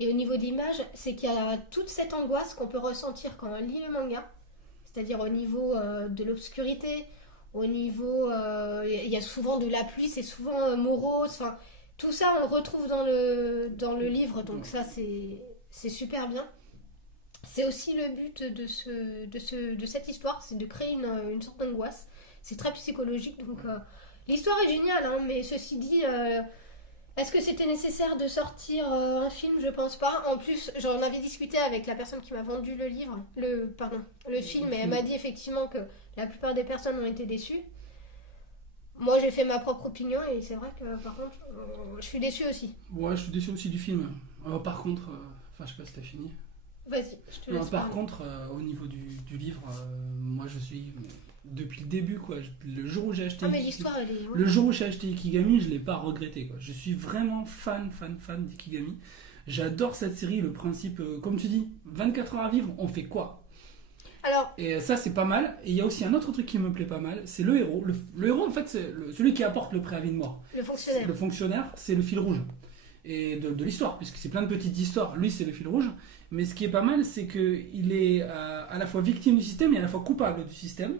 et au niveau de l'image, c'est qu'il y a toute cette angoisse qu'on peut ressentir quand on lit le manga, c'est-à-dire au niveau de l'obscurité, au niveau, il y a souvent de la pluie, c'est souvent morose, enfin, tout ça on le retrouve dans le livre, donc ça c'est super bien. C'est aussi le but de cette histoire, c'est de créer une sorte d'angoisse. C'est très psychologique, donc l'histoire est géniale, hein, mais ceci dit, est-ce que c'était nécessaire de sortir un film? Je pense pas. En plus, j'en avais discuté avec la personne qui m'a vendu le film, et elle m'a dit effectivement que la plupart des personnes ont été déçues. Moi, j'ai fait ma propre opinion, et c'est vrai que par contre, je suis déçue aussi. Ouais, je suis déçu aussi du film. Par contre, je sais pas si t'as fini. Vas-y, je te Non, laisse par parler. contre, au niveau du livre, moi je suis depuis le début quoi. Le jour où j'ai acheté, Ah mais l'histoire elle est... le jour où j'ai acheté Ikigami, je l'ai pas regretté quoi. Je suis vraiment fan d'Ikigami. J'adore cette série, le principe, comme tu dis, 24 heures à vivre, on fait quoi? Alors, Et ça c'est pas mal. Et il y a aussi un autre truc qui me plaît pas mal, c'est le héros. Le héros en fait, c'est celui qui apporte le préavis de mort. le fonctionnaire. Le fonctionnaire, c'est le fil rouge et de l'histoire, puisque c'est plein de petites histoires. Lui, c'est le fil rouge. Mais ce qui est pas mal, c'est qu'il est à la fois victime du système et à la fois coupable du système.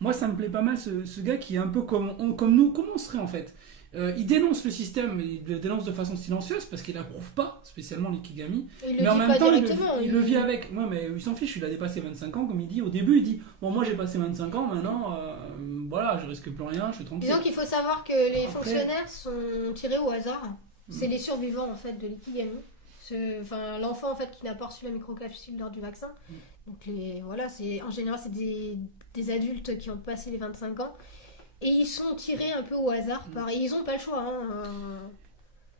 Moi, ça me plaît pas mal, ce gars qui est un peu comme nous. Comment on serait en fait? Il dénonce le système, mais il le dénonce de façon silencieuse parce qu'il n'approuve pas spécialement l'ikigami. Il Mais en le dit même pas temps, directement. il le vit avec. Ouais, mais il s'en fiche, il a dépassé 25 ans, comme il dit. Au début, il dit bon, moi j'ai passé 25 ans, maintenant, voilà, je risque plus rien, je suis tranquille. Disons qu'il faut savoir que les Après- fonctionnaires sont tirés au hasard. C'est les survivants en fait de l'ikigami. L'enfant en fait qui n'a pas reçu la microcapsule lors du vaccin. Donc voilà, en général c'est des adultes qui ont passé les 25 ans et ils sont tirés un peu au hasard. Ils n'ont pas le choix.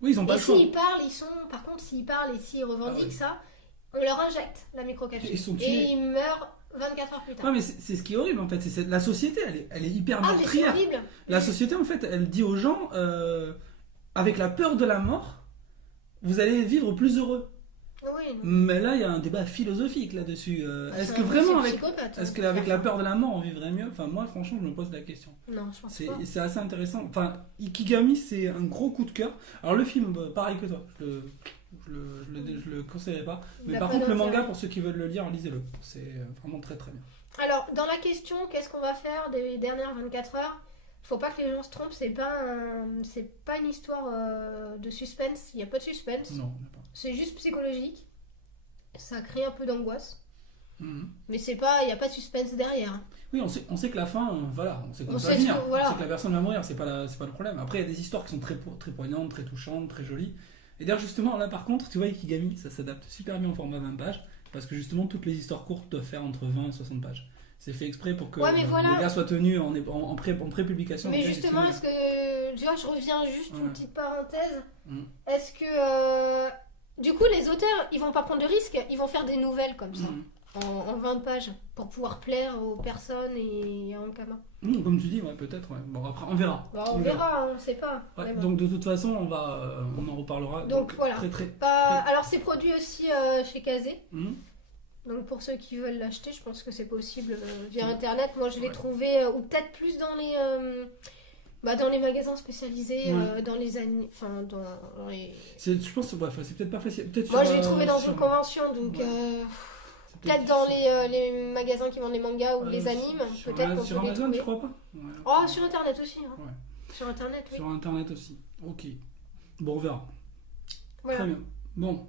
Oui, ils ont pas Et le choix. s'ils parlent, par contre s'ils parlent et s'ils revendiquent ça, on leur injecte la microcapsule Ils sont tués. et ils meurent 24 heures plus tard. Ouais, mais c'est ce qui est horrible en fait. La société, elle est hyper Ah mais c'est meurtrière. horrible. La société, en fait, elle dit aux gens, avec la peur de la mort, vous allez vivre plus heureux. Oui. Mais là, il y a un débat philosophique là-dessus. Est-ce que vraiment, est-ce qu'avec la peur de la mort, on vivrait mieux? Enfin, moi, franchement, je me pose la question. Non, je pense pas. C'est assez intéressant. Enfin, Ikigami, c'est un gros coup de cœur. Alors, le film, pareil que toi, je le conseillerais pas. Il Mais a par pas contre, le d'intérêt. manga, pour ceux qui veulent le lire, lisez-le. C'est vraiment très très bien. Alors, dans la question, qu'est-ce qu'on va faire des dernières 24 heures? Faut pas que les gens se trompent, c'est pas une histoire de suspense, il n'y a pas de suspense, Non, on n'a pas. c'est juste psychologique. Ça crée un peu d'angoisse, Mhm. mais il n'y a pas de suspense derrière. Oui, on sait que la fin, voilà, on sait qu'on On va sait venir. voilà. On sait que la personne va mourir, c'est pas le problème. Après, il y a des histoires qui sont très poignantes, très touchantes, très jolies. Et d'ailleurs, justement, là par contre, tu vois, Ikigami, ça s'adapte super bien au format 20 pages, parce que justement, toutes les histoires courtes doivent faire entre 20 et 60 pages. C'est fait exprès pour que Ouais, mais voilà. le gars soit tenu en pré-publication. Mais Le gars, il est justement, tenu. est-ce que. Tu vois, je reviens juste Ouais. une petite parenthèse. Mm. Est-ce que. Du coup, les auteurs, ils vont pas prendre de risques, ils vont faire des nouvelles comme ça, Mhm. en 20 pages, pour pouvoir plaire aux personnes et à Ankama. Comme tu dis, ouais, peut-être. Ouais. Bon, après, on verra. Bah, on verra, on sait pas. Ouais, Mais bon. donc de toute façon, on en reparlera. Donc, voilà. Très. Alors, c'est produit aussi chez Kazé. Mhm. Donc, pour ceux qui veulent l'acheter, je pense que c'est possible via internet. Moi, je l'ai Ouais. trouvé, ou peut-être plus dans les magasins spécialisés, Ouais. dans les années. Enfin, dans les. Je pense que c'est peut-être pas facile. Moi, je l'ai trouvé dans une convention, donc. Ouais. C'est Peut-être dans les magasins qui vendent les mangas ou Ouais, les animes, sur peut-être qu'on sur peut les Amazon, tu trouver. crois pas? Ouais. Oh, sur internet aussi. Hein. Ouais. Sur internet, oui. Sur internet aussi. Ok. Bon, on verra. Voilà. Très bien. Bon.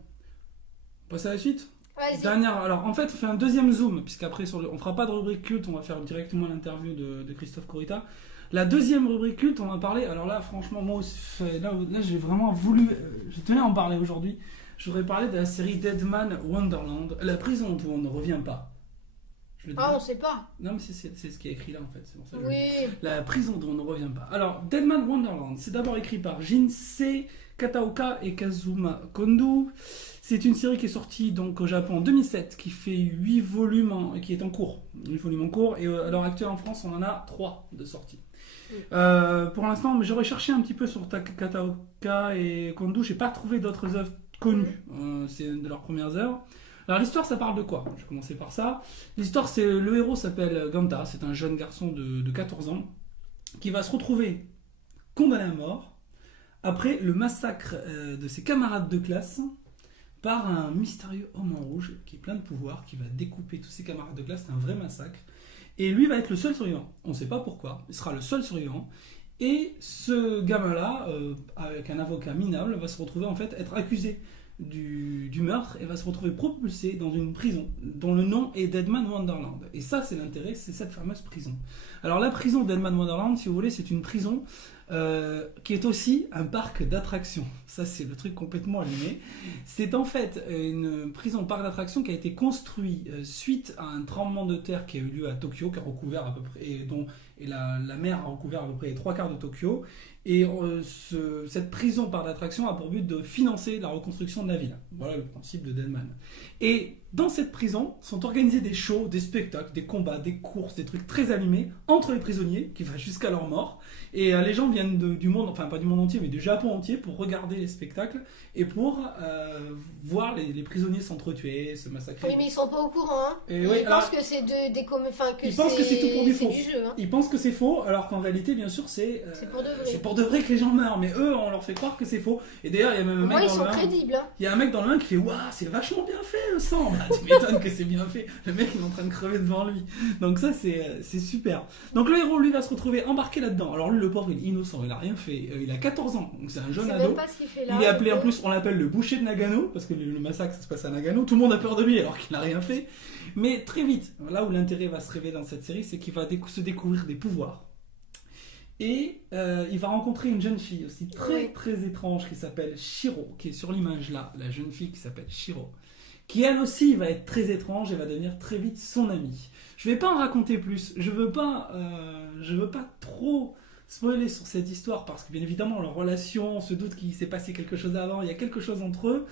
On passe à la suite. Vas-y. Dernière. Alors, en fait, on fait un deuxième zoom, puisqu'après, on fera pas de rubrique culte, on va faire directement l'interview de Christophe Corita. La deuxième rubrique culte, on va parler. Alors là, franchement, moi aussi, là j'ai vraiment voulu. Je tenais à en parler aujourd'hui. Je voudrais parler de la série Deadman Wonderland, la prison où on ne revient pas. Je le dis. Ah, on sait pas. Non, mais c'est ce qui est écrit là en fait. C'est pour ça que je le dis. Oui. La prison dont on ne revient pas. Alors, Deadman Wonderland, c'est d'abord écrit par Jinsei Kataoka et Kazuma Kondo. C'est une série qui est sortie donc au Japon en 2007, qui fait 8 volumes, qui est en cours. 8 volumes en cours, et à l'heure actuelle en France, on en a 3 de sortie. Pour l'instant, j'aurais cherché un petit peu sur Kataoka et Kondo, j'ai pas trouvé d'autres œuvres connues. C'est de leurs premières œuvres. Alors l'histoire, ça parle de quoi? Je vais commencer par ça. L'histoire, c'est le héros s'appelle Ganta, c'est un jeune garçon de 14 ans qui va se retrouver condamné à mort après le massacre de ses camarades de classe par un mystérieux homme en rouge qui est plein de pouvoir, qui va découper tous ses camarades de classe. C'est un vrai massacre. Et lui va être le seul survivant. On ne sait pas pourquoi. Il sera le seul survivant. Et ce gamin-là, avec un avocat minable, va se retrouver en fait être accusé du meurtre et va se retrouver propulsé dans une prison dont le nom est Deadman Wonderland. Et ça, c'est l'intérêt, c'est cette fameuse prison. Alors la prison Deadman Wonderland, si vous voulez, c'est une prison qui est aussi un parc d'attractions. Ça, c'est le truc complètement allumé. C'est en fait une prison parc d'attractions qui a été construit suite à un tremblement de terre qui a eu lieu à Tokyo, qui a recouvert à peu près, et la mer a recouvert à peu près les 3/4 de Tokyo. Et cette prison parc d'attractions a pour but de financer la reconstruction de la ville. Voilà le principe de Deadman. Et dans cette prison sont organisés des shows, des spectacles, des combats, des courses, des trucs très animés entre les prisonniers qui vont jusqu'à leur mort. Et les gens viennent du monde, enfin pas du monde entier, mais du Japon entier pour regarder les spectacles et pour voir les prisonniers s'entretuer, se massacrer. Oui, mais ils sont pas au courant. Hein. Et Ils oui, pensent que c'est ils pensent que c'est tout pour du faux. Du jeu, hein. Ils pensent que c'est faux, alors qu'en réalité, bien sûr, c'est pour de vrai. C'est pour de vrai que les gens meurent, mais eux, on leur fait croire que c'est faux. Et d'ailleurs, il y a même un Moi, mec ils dans sont le 1. crédibles. Hein. Il y a un mec dans le 1 qui fait waouh, c'est vachement bien fait le sang. Bah, tu m'étonnes que c'est bien fait. Le mec il est en train de crever devant lui. Donc ça c'est super. Donc le héros lui va se retrouver embarqué là-dedans. Alors lui le pauvre il est innocent, il a rien fait. Il a 14 ans, donc c'est un jeune C'est ado. même pas ce qu'il fait là. Il est appelé en plus, on l'appelle le boucher de Nagano parce que le massacre ça se passe à Nagano. Tout le monde a peur de lui alors qu'il n'a rien fait. Mais très vite, là où l'intérêt va se révéler dans cette série, c'est qu'il va se découvrir des pouvoirs. Et il va rencontrer une jeune fille aussi très très étrange qui s'appelle Shiro, qui est sur l'image là, la jeune fille qui s'appelle Shiro, qui elle aussi va être très étrange et va devenir très vite son amie. Je vais pas en raconter plus, je veux pas trop spoiler sur cette histoire parce que bien évidemment leur relation, on se doute qu'il s'est passé quelque chose avant, il y a quelque chose entre eux,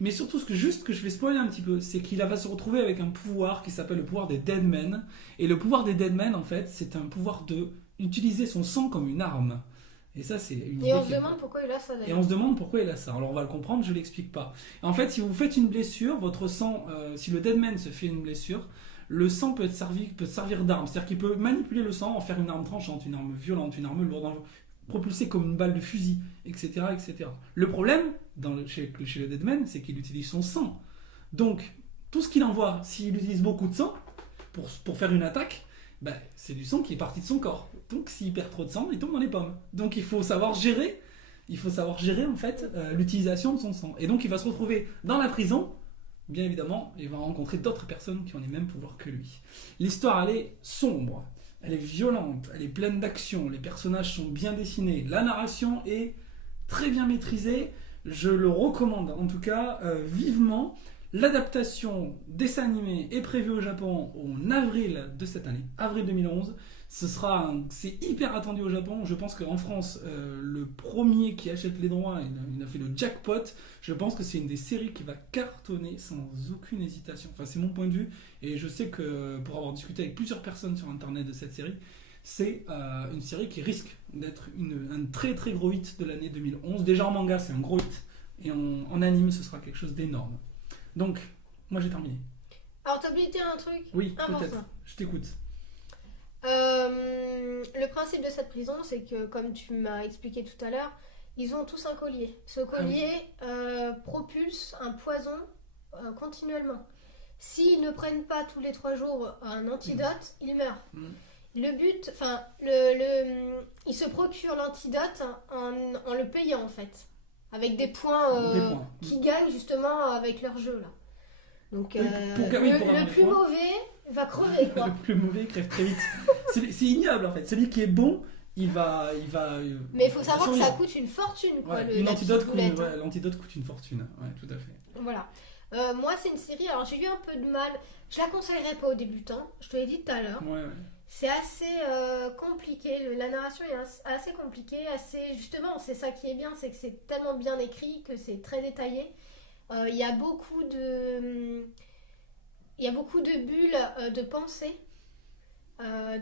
mais surtout ce que je vais spoiler un petit peu, c'est qu'il va se retrouver avec un pouvoir qui s'appelle le pouvoir des Deadmen, et le pouvoir des Deadmen en fait c'est un pouvoir de utiliser son sang comme une arme. Et ça, c'est une Et on se demande pourquoi il a ça d'ailleurs. Et on se demande pourquoi il a ça. Alors on va le comprendre, je l'explique pas. En fait, si vous faites une blessure, votre sang, si le Deadman se fait une blessure, le sang peut servir d'arme. C'est-à-dire qu'il peut manipuler le sang, en faire une arme tranchante, une arme violente, une arme lourde, propulsée comme une balle de fusil, etc. etc. Le problème chez le Deadman, c'est qu'il utilise son sang. Donc, tout ce qu'il envoie, s'il utilise beaucoup de sang pour faire une attaque, ben, c'est du sang qui est parti de son corps. Donc s'il perd trop de sang, il tombe dans les pommes. Donc il faut savoir gérer en fait l'utilisation de son sang. Et donc il va se retrouver dans la prison, bien évidemment, il va rencontrer d'autres personnes qui ont les mêmes pouvoirs que lui. L'histoire, elle est sombre, elle est violente, elle est pleine d'action, les personnages sont bien dessinés, la narration est très bien maîtrisée, je le recommande en tout cas vivement. L'adaptation dessin animé est prévue au Japon en avril de cette année, avril 2011. C'est hyper attendu au Japon. Je pense qu'en France, le premier qui achète les droits, il a fait le jackpot. Je pense que c'est une des séries qui va cartonner sans aucune hésitation. Enfin, c'est mon point de vue. Et je sais que pour avoir discuté avec plusieurs personnes sur Internet de cette série, c'est une série qui risque d'être un très très gros hit de l'année 2011. Déjà en manga, c'est un gros hit. Et en anime, ce sera quelque chose d'énorme. Donc, moi j'ai terminé. Alors, t'as oublié de dire un truc Oui, important. peut-être. Je t'écoute. Le principe de cette prison, c'est que, comme tu m'as expliqué tout à l'heure, ils ont tous un collier. Ce collier propulse un poison continuellement. S'ils ne prennent pas tous les 3 jours un antidote, ils meurent. Le but, enfin, ils se procurent l'antidote en le payant en fait. Avec des points qui gagnent justement avec leur jeu là. Donc le plus mauvais va crever quoi. Le plus mauvais crève très vite. C'est ignoble en fait. Celui qui est bon, il va. Mais il faut savoir que ça survivre. coûte une fortune, quoi. Ouais, la l'antidote petite boulette, hein. l'antidote coûte une fortune. Ouais, tout à fait. Voilà. Moi, c'est une série, alors j'ai eu un peu de mal. Je la conseillerais pas aux débutants, je te l'ai dit tout à l'heure. Ouais. C'est assez compliqué, la narration est assez compliquée, justement, c'est ça qui est bien, c'est que c'est tellement bien écrit, que c'est très détaillé. Il y a beaucoup de bulles de pensée.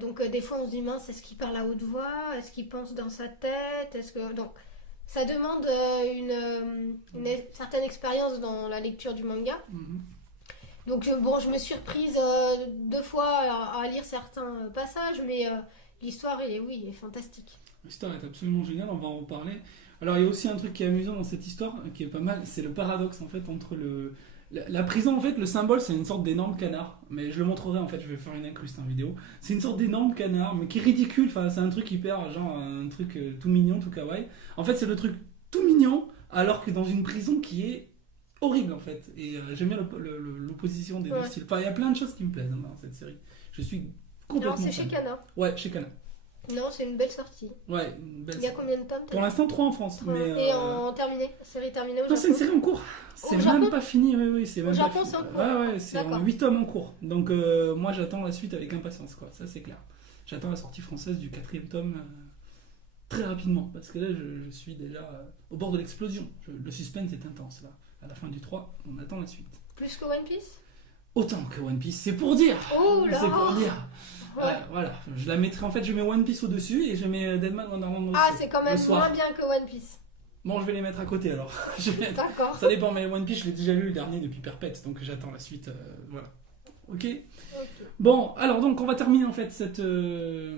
Donc des fois on se dit mince, est-ce qu'il parle à haute voix, est-ce qu'il pense dans sa tête, donc ça demande une certaine expérience dans la lecture du manga. Mhm. Donc bon, je me suis reprise 2 fois à lire certains passages, mais l'histoire est fantastique. L'histoire est absolument géniale, on va en reparler. Alors il y a aussi un truc qui est amusant dans cette histoire, qui est pas mal, c'est le paradoxe en fait entre la prison. En fait, le symbole c'est une sorte d'énorme canard, mais je le montrerai en fait, je vais faire une incruste en vidéo. C'est une sorte d'énorme canard, mais qui est ridicule, enfin c'est un truc hyper, genre un truc tout mignon, tout kawaii. En fait c'est le truc tout mignon, alors que dans une prison qui est horrible en fait. Et j'aime bien l'opposition des deux styles. Enfin il y a plein de choses qui me plaisent dans cette série. Je suis complètement Alors c'est fan. chez Kana. Ouais, chez Kana. Non, c'est une belle sortie. Ouais, une belle Il y a série. combien de tomes Pour l'instant 3 en France. Mais, Et en terminé, série terminée au non, c'est une Japon. série en cours. C'est Au même Japon pas fini. Oui, c'est même Au pas Japon, fini. c'est en cours. Ouais, c'est en D'accord. 8 tomes en cours. Donc moi j'attends la suite avec impatience, quoi. Ça c'est clair. J'attends la sortie française du 4e tome très rapidement. Parce que là je suis déjà au bord de l'explosion. Le suspense est intense là. À la fin du 3, on attend la suite. Plus que One Piece. Autant que One Piece, c'est pour dire. Oh là. C'est pour dire. Ouais. Voilà, je la mettrai en fait, je mets One Piece au-dessus et je mets Deadman Wonderland aussi. Ah, c'est quand même le soir. moins bien que One Piece. Bon, je vais les mettre à côté alors. Je vais- D'accord. Ça dépend, mais One Piece, je l'ai déjà lu le dernier depuis Perpète, donc j'attends la suite. Voilà. Ok. Ok. Bon, alors donc on va terminer en fait ce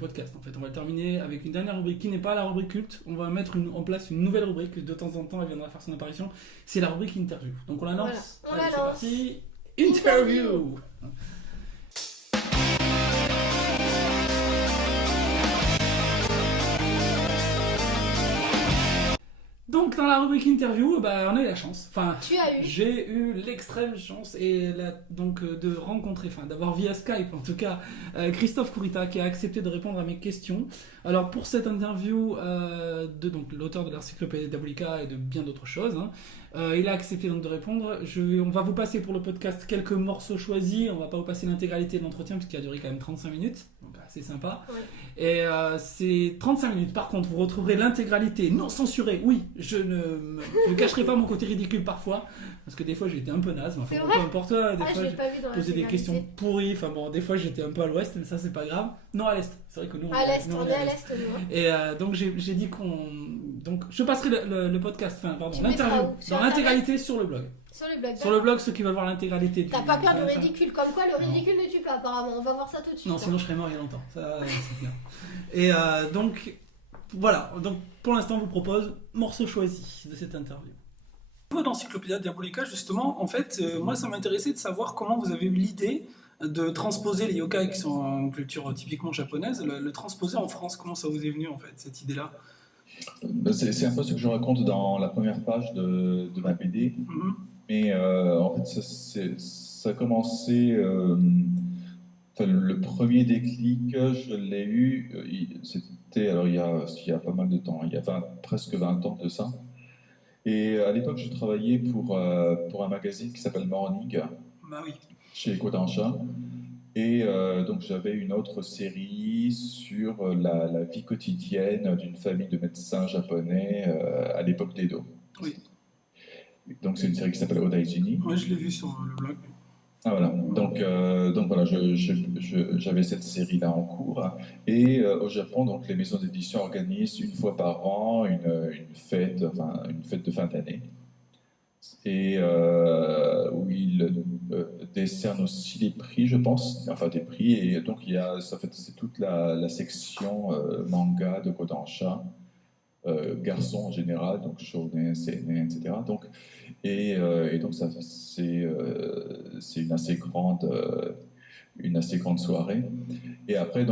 podcast. En fait, on va le terminer avec une dernière rubrique qui n'est pas la rubrique culte. On va mettre en place une nouvelle rubrique. De temps en temps, elle viendra faire son apparition. C'est la rubrique interview. Donc on la lance. Voilà, on Allez, la c'est lance. parti. Interview. Donc dans la rubrique interview, bah, on a eu la chance. Enfin, Tu as eu. j'ai eu l'extrême chance et donc de rencontrer, enfin d'avoir via Skype en tout cas, Christophe Kourita qui a accepté de répondre à mes questions. Alors pour cette interview de donc l'auteur de l'encyclopédie Diabolica et de bien d'autres choses, hein, il a accepté donc de répondre. On va vous passer pour le podcast quelques morceaux choisis. On va pas vous passer l'intégralité de l'entretien parce qu'il a duré quand même 35 minutes, donc assez sympa. Ouais. Et c'est 35 minutes. Par contre, vous retrouverez l'intégralité non censurée. Oui, je ne cacherai pas mon côté ridicule parfois, parce que des fois j'ai été un peu naze. Mais C'est enfin, vrai peu importe, des Ah, fois je l'ai j'ai pas vu dans la posé des questions pourries. Enfin bon, des fois j'étais un peu à l'ouest, mais ça c'est pas grave. Non, à l'est. C'est vrai que nous À l'est, nous, on est à l'est, nous. Hein. Et donc j'ai dit donc je passerai le podcast, enfin pardon, Tu mettras l'interview où Sur dans Internet l'intégralité sur le blog. Sur le blog. Sur le blog, ceux qui veulent voir l'intégralité. T'as pas peur du enfin, ridicule, comme quoi le ridicule ne tue pas apparemment. On va voir ça tout de suite. non, hein. sinon je serais mort il y a longtemps. Ça, c'est clair. Et donc, voilà. Donc, pour l'instant, on vous propose morceau choisi de cette interview. Au niveau d'Encyclopédia Diabolica, justement, en fait, moi, ça m'intéressait de savoir comment vous avez eu l'idée de transposer les yokai qui sont en culture typiquement japonaise, le transposer en France. Comment ça vous est venu, en fait, cette idée-là? C'est un peu ce que je raconte dans la première page de ma BD. Mhm. Mais en fait, ça a commencé. Enfin, le premier déclic, je l'ai eu. C'était alors il y a pas mal de temps. Il y a presque 20 ans de ça. Et à l'époque, je travaillais pour un magazine qui s'appelle Morning, Bah oui. chez Kodansha. Et donc j'avais une autre série sur la vie quotidienne d'une famille de médecins japonais à l'époque d'Edo. Oui. Donc c'est une série qui s'appelle Odaijini. Ouais, je l'ai vu sur le blog. Ah voilà. Donc voilà, j'avais cette série-là en cours. Et au Japon, donc les maisons d'édition organisent une fois par an une fête de fin d'année. Et où ils décernent aussi des prix, je pense, enfin des prix, et donc c'est toute la section manga de Kodansha, garçons en général, donc shonen, seinen, etc. Donc, et donc c'est une assez grande soirée. Et après,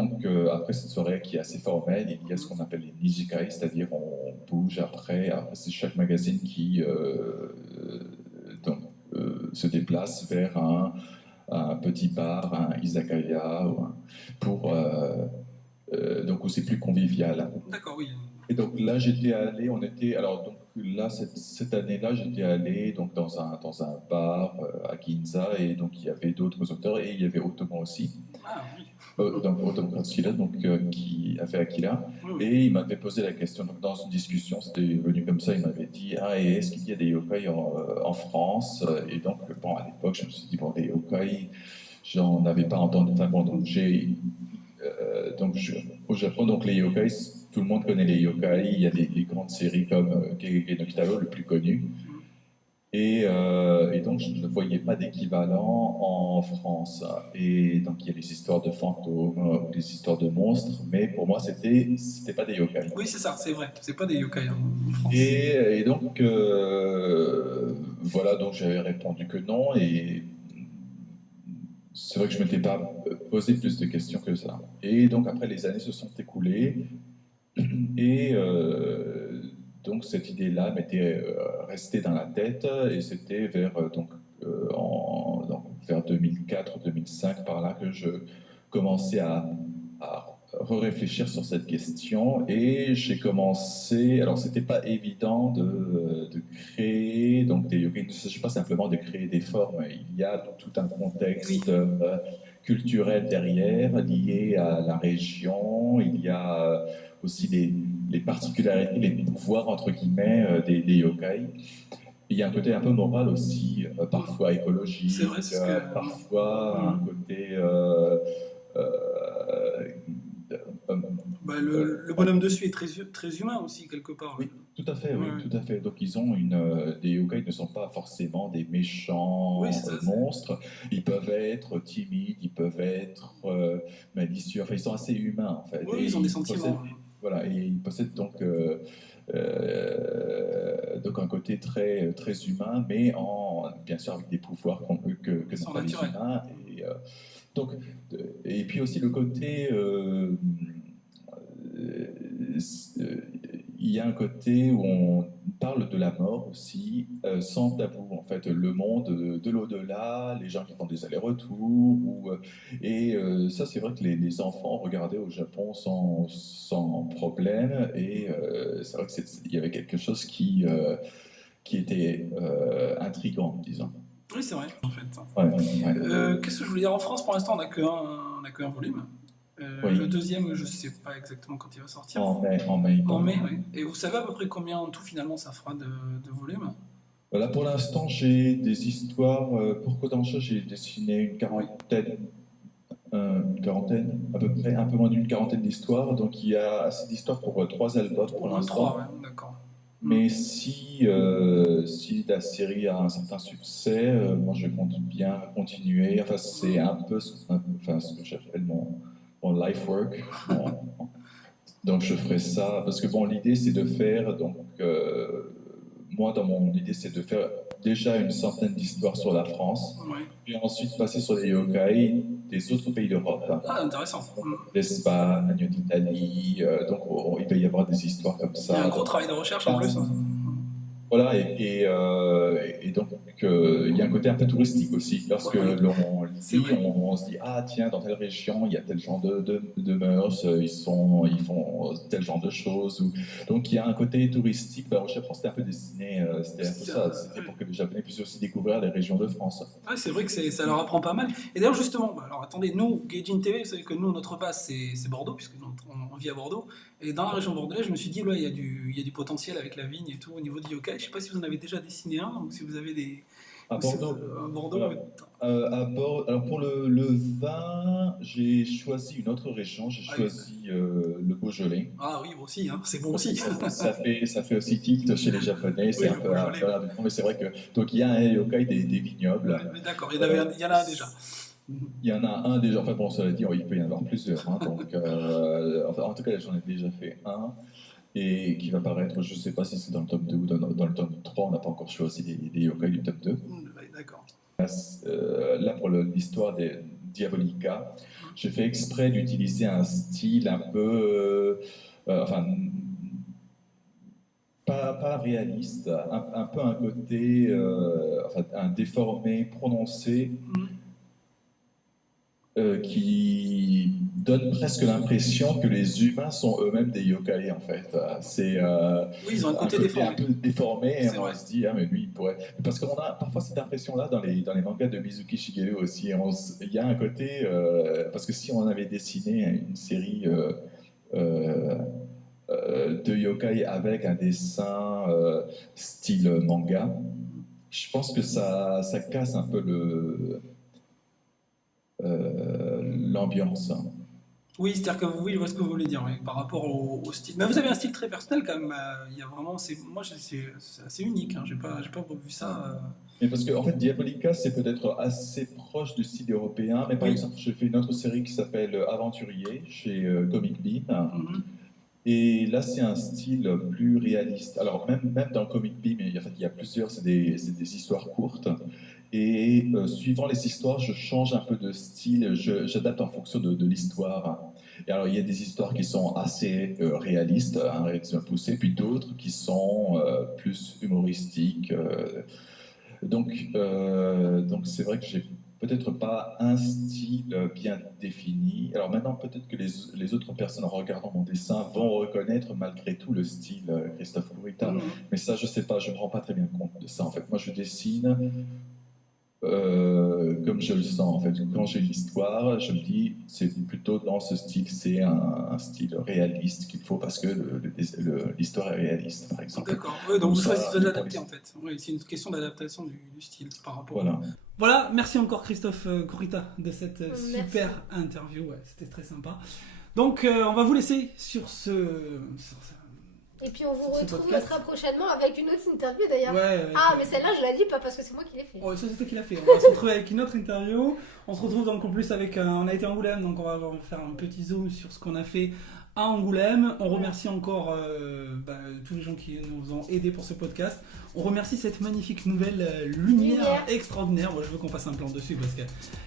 après cette soirée qui est assez formelle, il y a ce qu'on appelle les nijikai, c'est-à-dire on bouge après c'est chaque magazine qui se déplace vers un petit bar, un izakaya, pour donc où c'est plus convivial. D'accord, oui. Et donc là, j'étais allé, on était, alors donc là, cette année-là, j'étais allé donc dans un bar à Ginza, et donc il y avait d'autres auteurs, et il y avait Ottoman aussi, Ah oui. donc Ottoman Katsura, donc qui a fait Akira, Oui, oui. et il m'avait posé la question, donc dans une discussion, c'était venu comme ça, il m'avait dit, ah, et est-ce qu'il y a des yokai en France? Et donc, bon, à l'époque, je me suis dit, bon, des yokai, j'en avais pas entendu, enfin bon, donc au Japon, donc les yokai, tout le monde connaît les yokai. Il y a des grandes séries comme Gegege no Kitaro, le plus connu. Et donc, je ne voyais pas d'équivalent en France. Et donc, il y a les histoires de fantômes ou les histoires de monstres, mais pour moi, c'était pas des yokai. Oui, c'est ça, c'est vrai. C'est pas des yokai en France. Et donc, voilà, donc j'avais répondu que non. Et c'est vrai que je ne m'étais pas posé plus de questions que ça. Et donc, après, les années se sont écoulées. Et donc cette idée-là m'était restée dans la tête, et c'était donc vers 2004-2005 par là que je commençais à réfléchir sur cette question, et j'ai commencé. Alors c'était pas évident de créer donc des yoga. Il ne s'agit pas simplement de créer des formes. Il y a tout un contexte culturel derrière, lié à la région. Il y a aussi les particularités, les pouvoirs entre guillemets des yokai. Il y a un côté un peu moral aussi, parfois écologique, C'est vrai, c'est ce que... parfois un côté le bonhomme dessus est très humain aussi, quelque part. oui, tout à fait, oui, Ouais. tout à fait. Donc ils ont des yokai ne sont pas forcément des méchants Oui, c'est ça, monstres. Ils peuvent être timides, ils peuvent être malicieux. Enfin, ils sont assez humains en fait. Oui, Et ils ont des sentiments. voilà, et ils possèdent donc un côté très humain, mais bien sûr avec des pouvoirs que n'ont pas les Naturel. humains. Donc, et puis aussi le côté il y a un côté où on parle de la mort aussi, sans tabou. En fait, le monde de l'au-delà, les gens qui font des allers-retours. Ça, c'est vrai que les enfants regardaient au Japon sans problème. Et c'est vrai qu'il y avait quelque chose qui était intriguant, disons. Oui, c'est vrai, en fait. Ouais. Qu'est-ce que je voulais dire? En France, pour l'instant, on n'a qu'un volume. Oui. Le deuxième, je ne sais pas exactement quand il va sortir. En mai. En mai, oui. Et vous savez à peu près combien en tout, finalement, ça fera de volumes? Voilà, pour l'instant, j'ai des histoires. Pour Kodansha, j'ai dessiné une quarantaine, à peu près, un peu moins d'une quarantaine d'histoires. Donc, il y a assez d'histoires pour 3 albums pour l'instant. 3, ouais, d'accord. Mais si la série a un certain succès, moi, je compte bien continuer. Enfin, c'est un peu ce que j'appelle mon life work. Donc, je ferai ça. Parce que, bon, l'idée, c'est de faire. Donc, moi, dans mon idée, c'est de faire déjà une centaine d'histoires sur la France, puis ensuite passer sur les yokai des autres pays d'Europe. Ah, intéressant. L'Espagne, l'Italie, donc il va y avoir des histoires comme ça. Il y a un gros travail de recherche en plus. Voilà, et donc il y a un côté un peu touristique aussi. Lorsque l'on lit, on se dit, ah tiens, dans telle région, il y a tel genre de mœurs, ils font tel genre de choses. Donc il y a un côté touristique. Au Japon, c'était un peu destiné, c'était un peu ça. C'était pour que les Japonais puissent aussi découvrir les régions de France. Ouais, c'est vrai que ça leur apprend pas mal. Et d'ailleurs, justement, alors attendez, nous, Gaijin TV, vous savez que nous, notre base, c'est Bordeaux, puisque on vit à Bordeaux. Et dans la région bordelaise, je me suis dit, il y a du potentiel avec la vigne et tout au niveau du yokai. Je sais pas si vous en avez déjà dessiné un ou si vous avez des. À Bordeaux. À Bordeaux. Alors pour le vin, j'ai choisi une autre région. J'ai choisi le Beaujolais. Ah oui, aussi, hein, c'est bon aussi. ça fait aussi tilt chez les Japonais. C'est un peu mais c'est vrai que donc il y a un yokai des vignobles. Mais d'accord, il y en a un déjà. Il y en a un déjà, enfin bon, cela dit, il peut y en avoir plusieurs. Hein, donc, en tout cas, j'en ai déjà fait un, et qui va paraître, je ne sais pas si c'est dans le tome 2 ou dans le tome 3, on n'a pas encore choisi les yokai du tome 2. D'accord. Là, pour l'histoire des Diabolica, j'ai fait exprès d'utiliser un style un peu. Pas réaliste, un peu un côté, un déformé prononcé. qui donne presque l'impression que les humains sont eux-mêmes des yokai en fait. C'est Oui, ils ont un côté un déformé. peu déformé et C'est on vrai. se dit ah mais lui il pourrait. Parce qu'on a parfois cette impression-là dans les mangas de Mizuki Shigeru aussi. Il y a un côté parce que si on avait dessiné une série euh, de yokai avec un dessin style manga, je pense que ça casse un peu l'ambiance. Oui, c'est-à-dire que oui, je vois ce que vous voulez dire, oui, par rapport au style. Mais vous avez un style très personnel quand même. Il y a vraiment, c'est assez unique. Hein. J'ai pas vu ça. Mais parce que en fait, Diabolica, c'est peut-être assez proche du style européen. Mais par Oui. exemple, j'ai fait une autre série qui s'appelle Aventurier chez Comic Bean. Mhm. Et là, c'est un style plus réaliste. Alors, même dans Comic Beam, il y a plusieurs, c'est des histoires courtes. Et suivant les histoires, je change un peu de style, j'adapte en fonction de l'histoire. Et alors, il y a des histoires qui sont assez réalistes, un réalisme poussé, puis d'autres qui sont plus humoristiques. Donc c'est vrai que j'ai peut-être pas un style bien défini. Alors maintenant, peut-être que les autres personnes en regardant mon dessin vont reconnaître malgré tout le style Christophe Kurita. Mhm. Mais ça, je sais pas, je me rends pas très bien compte de ça. En fait, moi, je dessine comme je le sens. En fait, quand j'ai l'histoire, je me dis, c'est plutôt dans ce style, c'est un style réaliste qu'il faut parce que l'histoire est réaliste, par exemple. D'accord. Ouais, donc vous Ça, choisissez de pour l'adapter les- en fait. Oui, c'est une question d'adaptation du style par rapport. Voilà. Voilà, merci encore Christophe Kurita de cette Merci. super interview, ouais, c'était très sympa. Donc on va vous laisser sur Et puis on vous Ce retrouve podcast. très prochainement avec une autre interview d'ailleurs. Ouais, Ah, mais celle-là, je la dis pas parce que c'est moi qui l'ai fait. oh, ça c'est toi qui l'a fait. On va se retrouver avec une autre interview. On se retrouve donc en plus avec on a été à Angoulême, donc on va faire un petit zoom sur ce qu'on a fait à Angoulême. On remercie encore tous les gens qui nous ont aidés pour ce podcast. On remercie cette magnifique nouvelle lumière Lumière. extraordinaire. Moi, je veux qu'on fasse un plan dessus parce que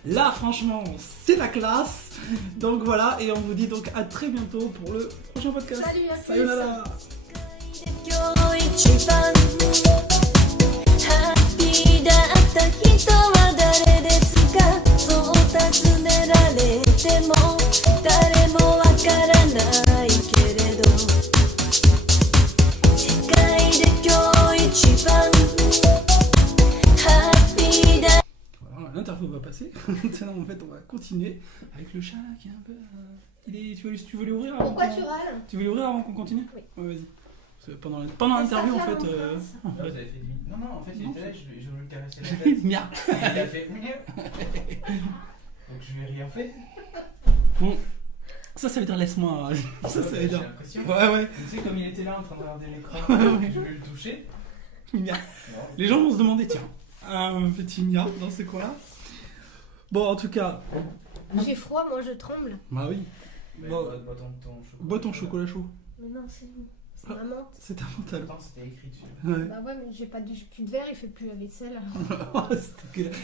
là, franchement, c'est la classe. Donc voilà, et on vous dit donc à très bientôt pour le prochain podcast. Salut, à plus. Sayonara. 今日一番ハッピーだった人は誰ですかそう尋ねられても誰もわからないけれど世界で今日一番ハッピーだ Voilà, l'interview va passer. Maintenant, en fait, on va continuer avec le chat là, qui est un peu. Tu veux l'ouvrir avant Pourquoi qu'on- tu râles Tu veux l'ouvrir avant qu'on continue Oui. Ouais, vas-y. Parce que pendant l'interview, en Ça fait. fait un prince. Non, vous avez fait du... non, en fait, il Non. était là, je voulais lui caresser la tête. Merde. Et il a fait... Donc je lui ai rien fait. Ça veut dire laisse-moi. Ça veut J'ai dire. l'impression. Ouais, ouais. Tu sais, comme il était là en train de regarder l'écran, je voulais le toucher. Merde. Non. Les gens vont se demander, tiens, un petit Mia dans ce coin-là. Bon, en tout cas. J'ai froid, moi je tremble. Bah oui. Mais Bon. bois ton chocolat. Bois ton chocolat chaud. Mais non, c'est ma menthe. C'est un mental. Pourtant, c'était écrit dessus. Ouais. Bah ouais, mais j'ai pas du plus de verre, il fait plus la vaisselle.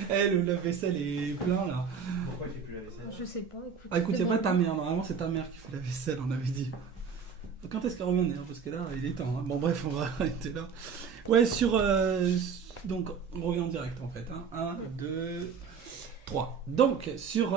Le lave-vaisselle est plein là. Pourquoi il fait plus la vaisselle? Je sais pas, écoute. Ah écoute, c'est pas demande. ta mère, normalement c'est ta mère qui fait la vaisselle, on avait dit. Quand est-ce qu'elle revient d'ailleurs? Parce que là, il est temps. Hein. Bon bref, on va arrêter là. Ouais, donc on revient en direct en fait. 1, 2, 3. Donc sur...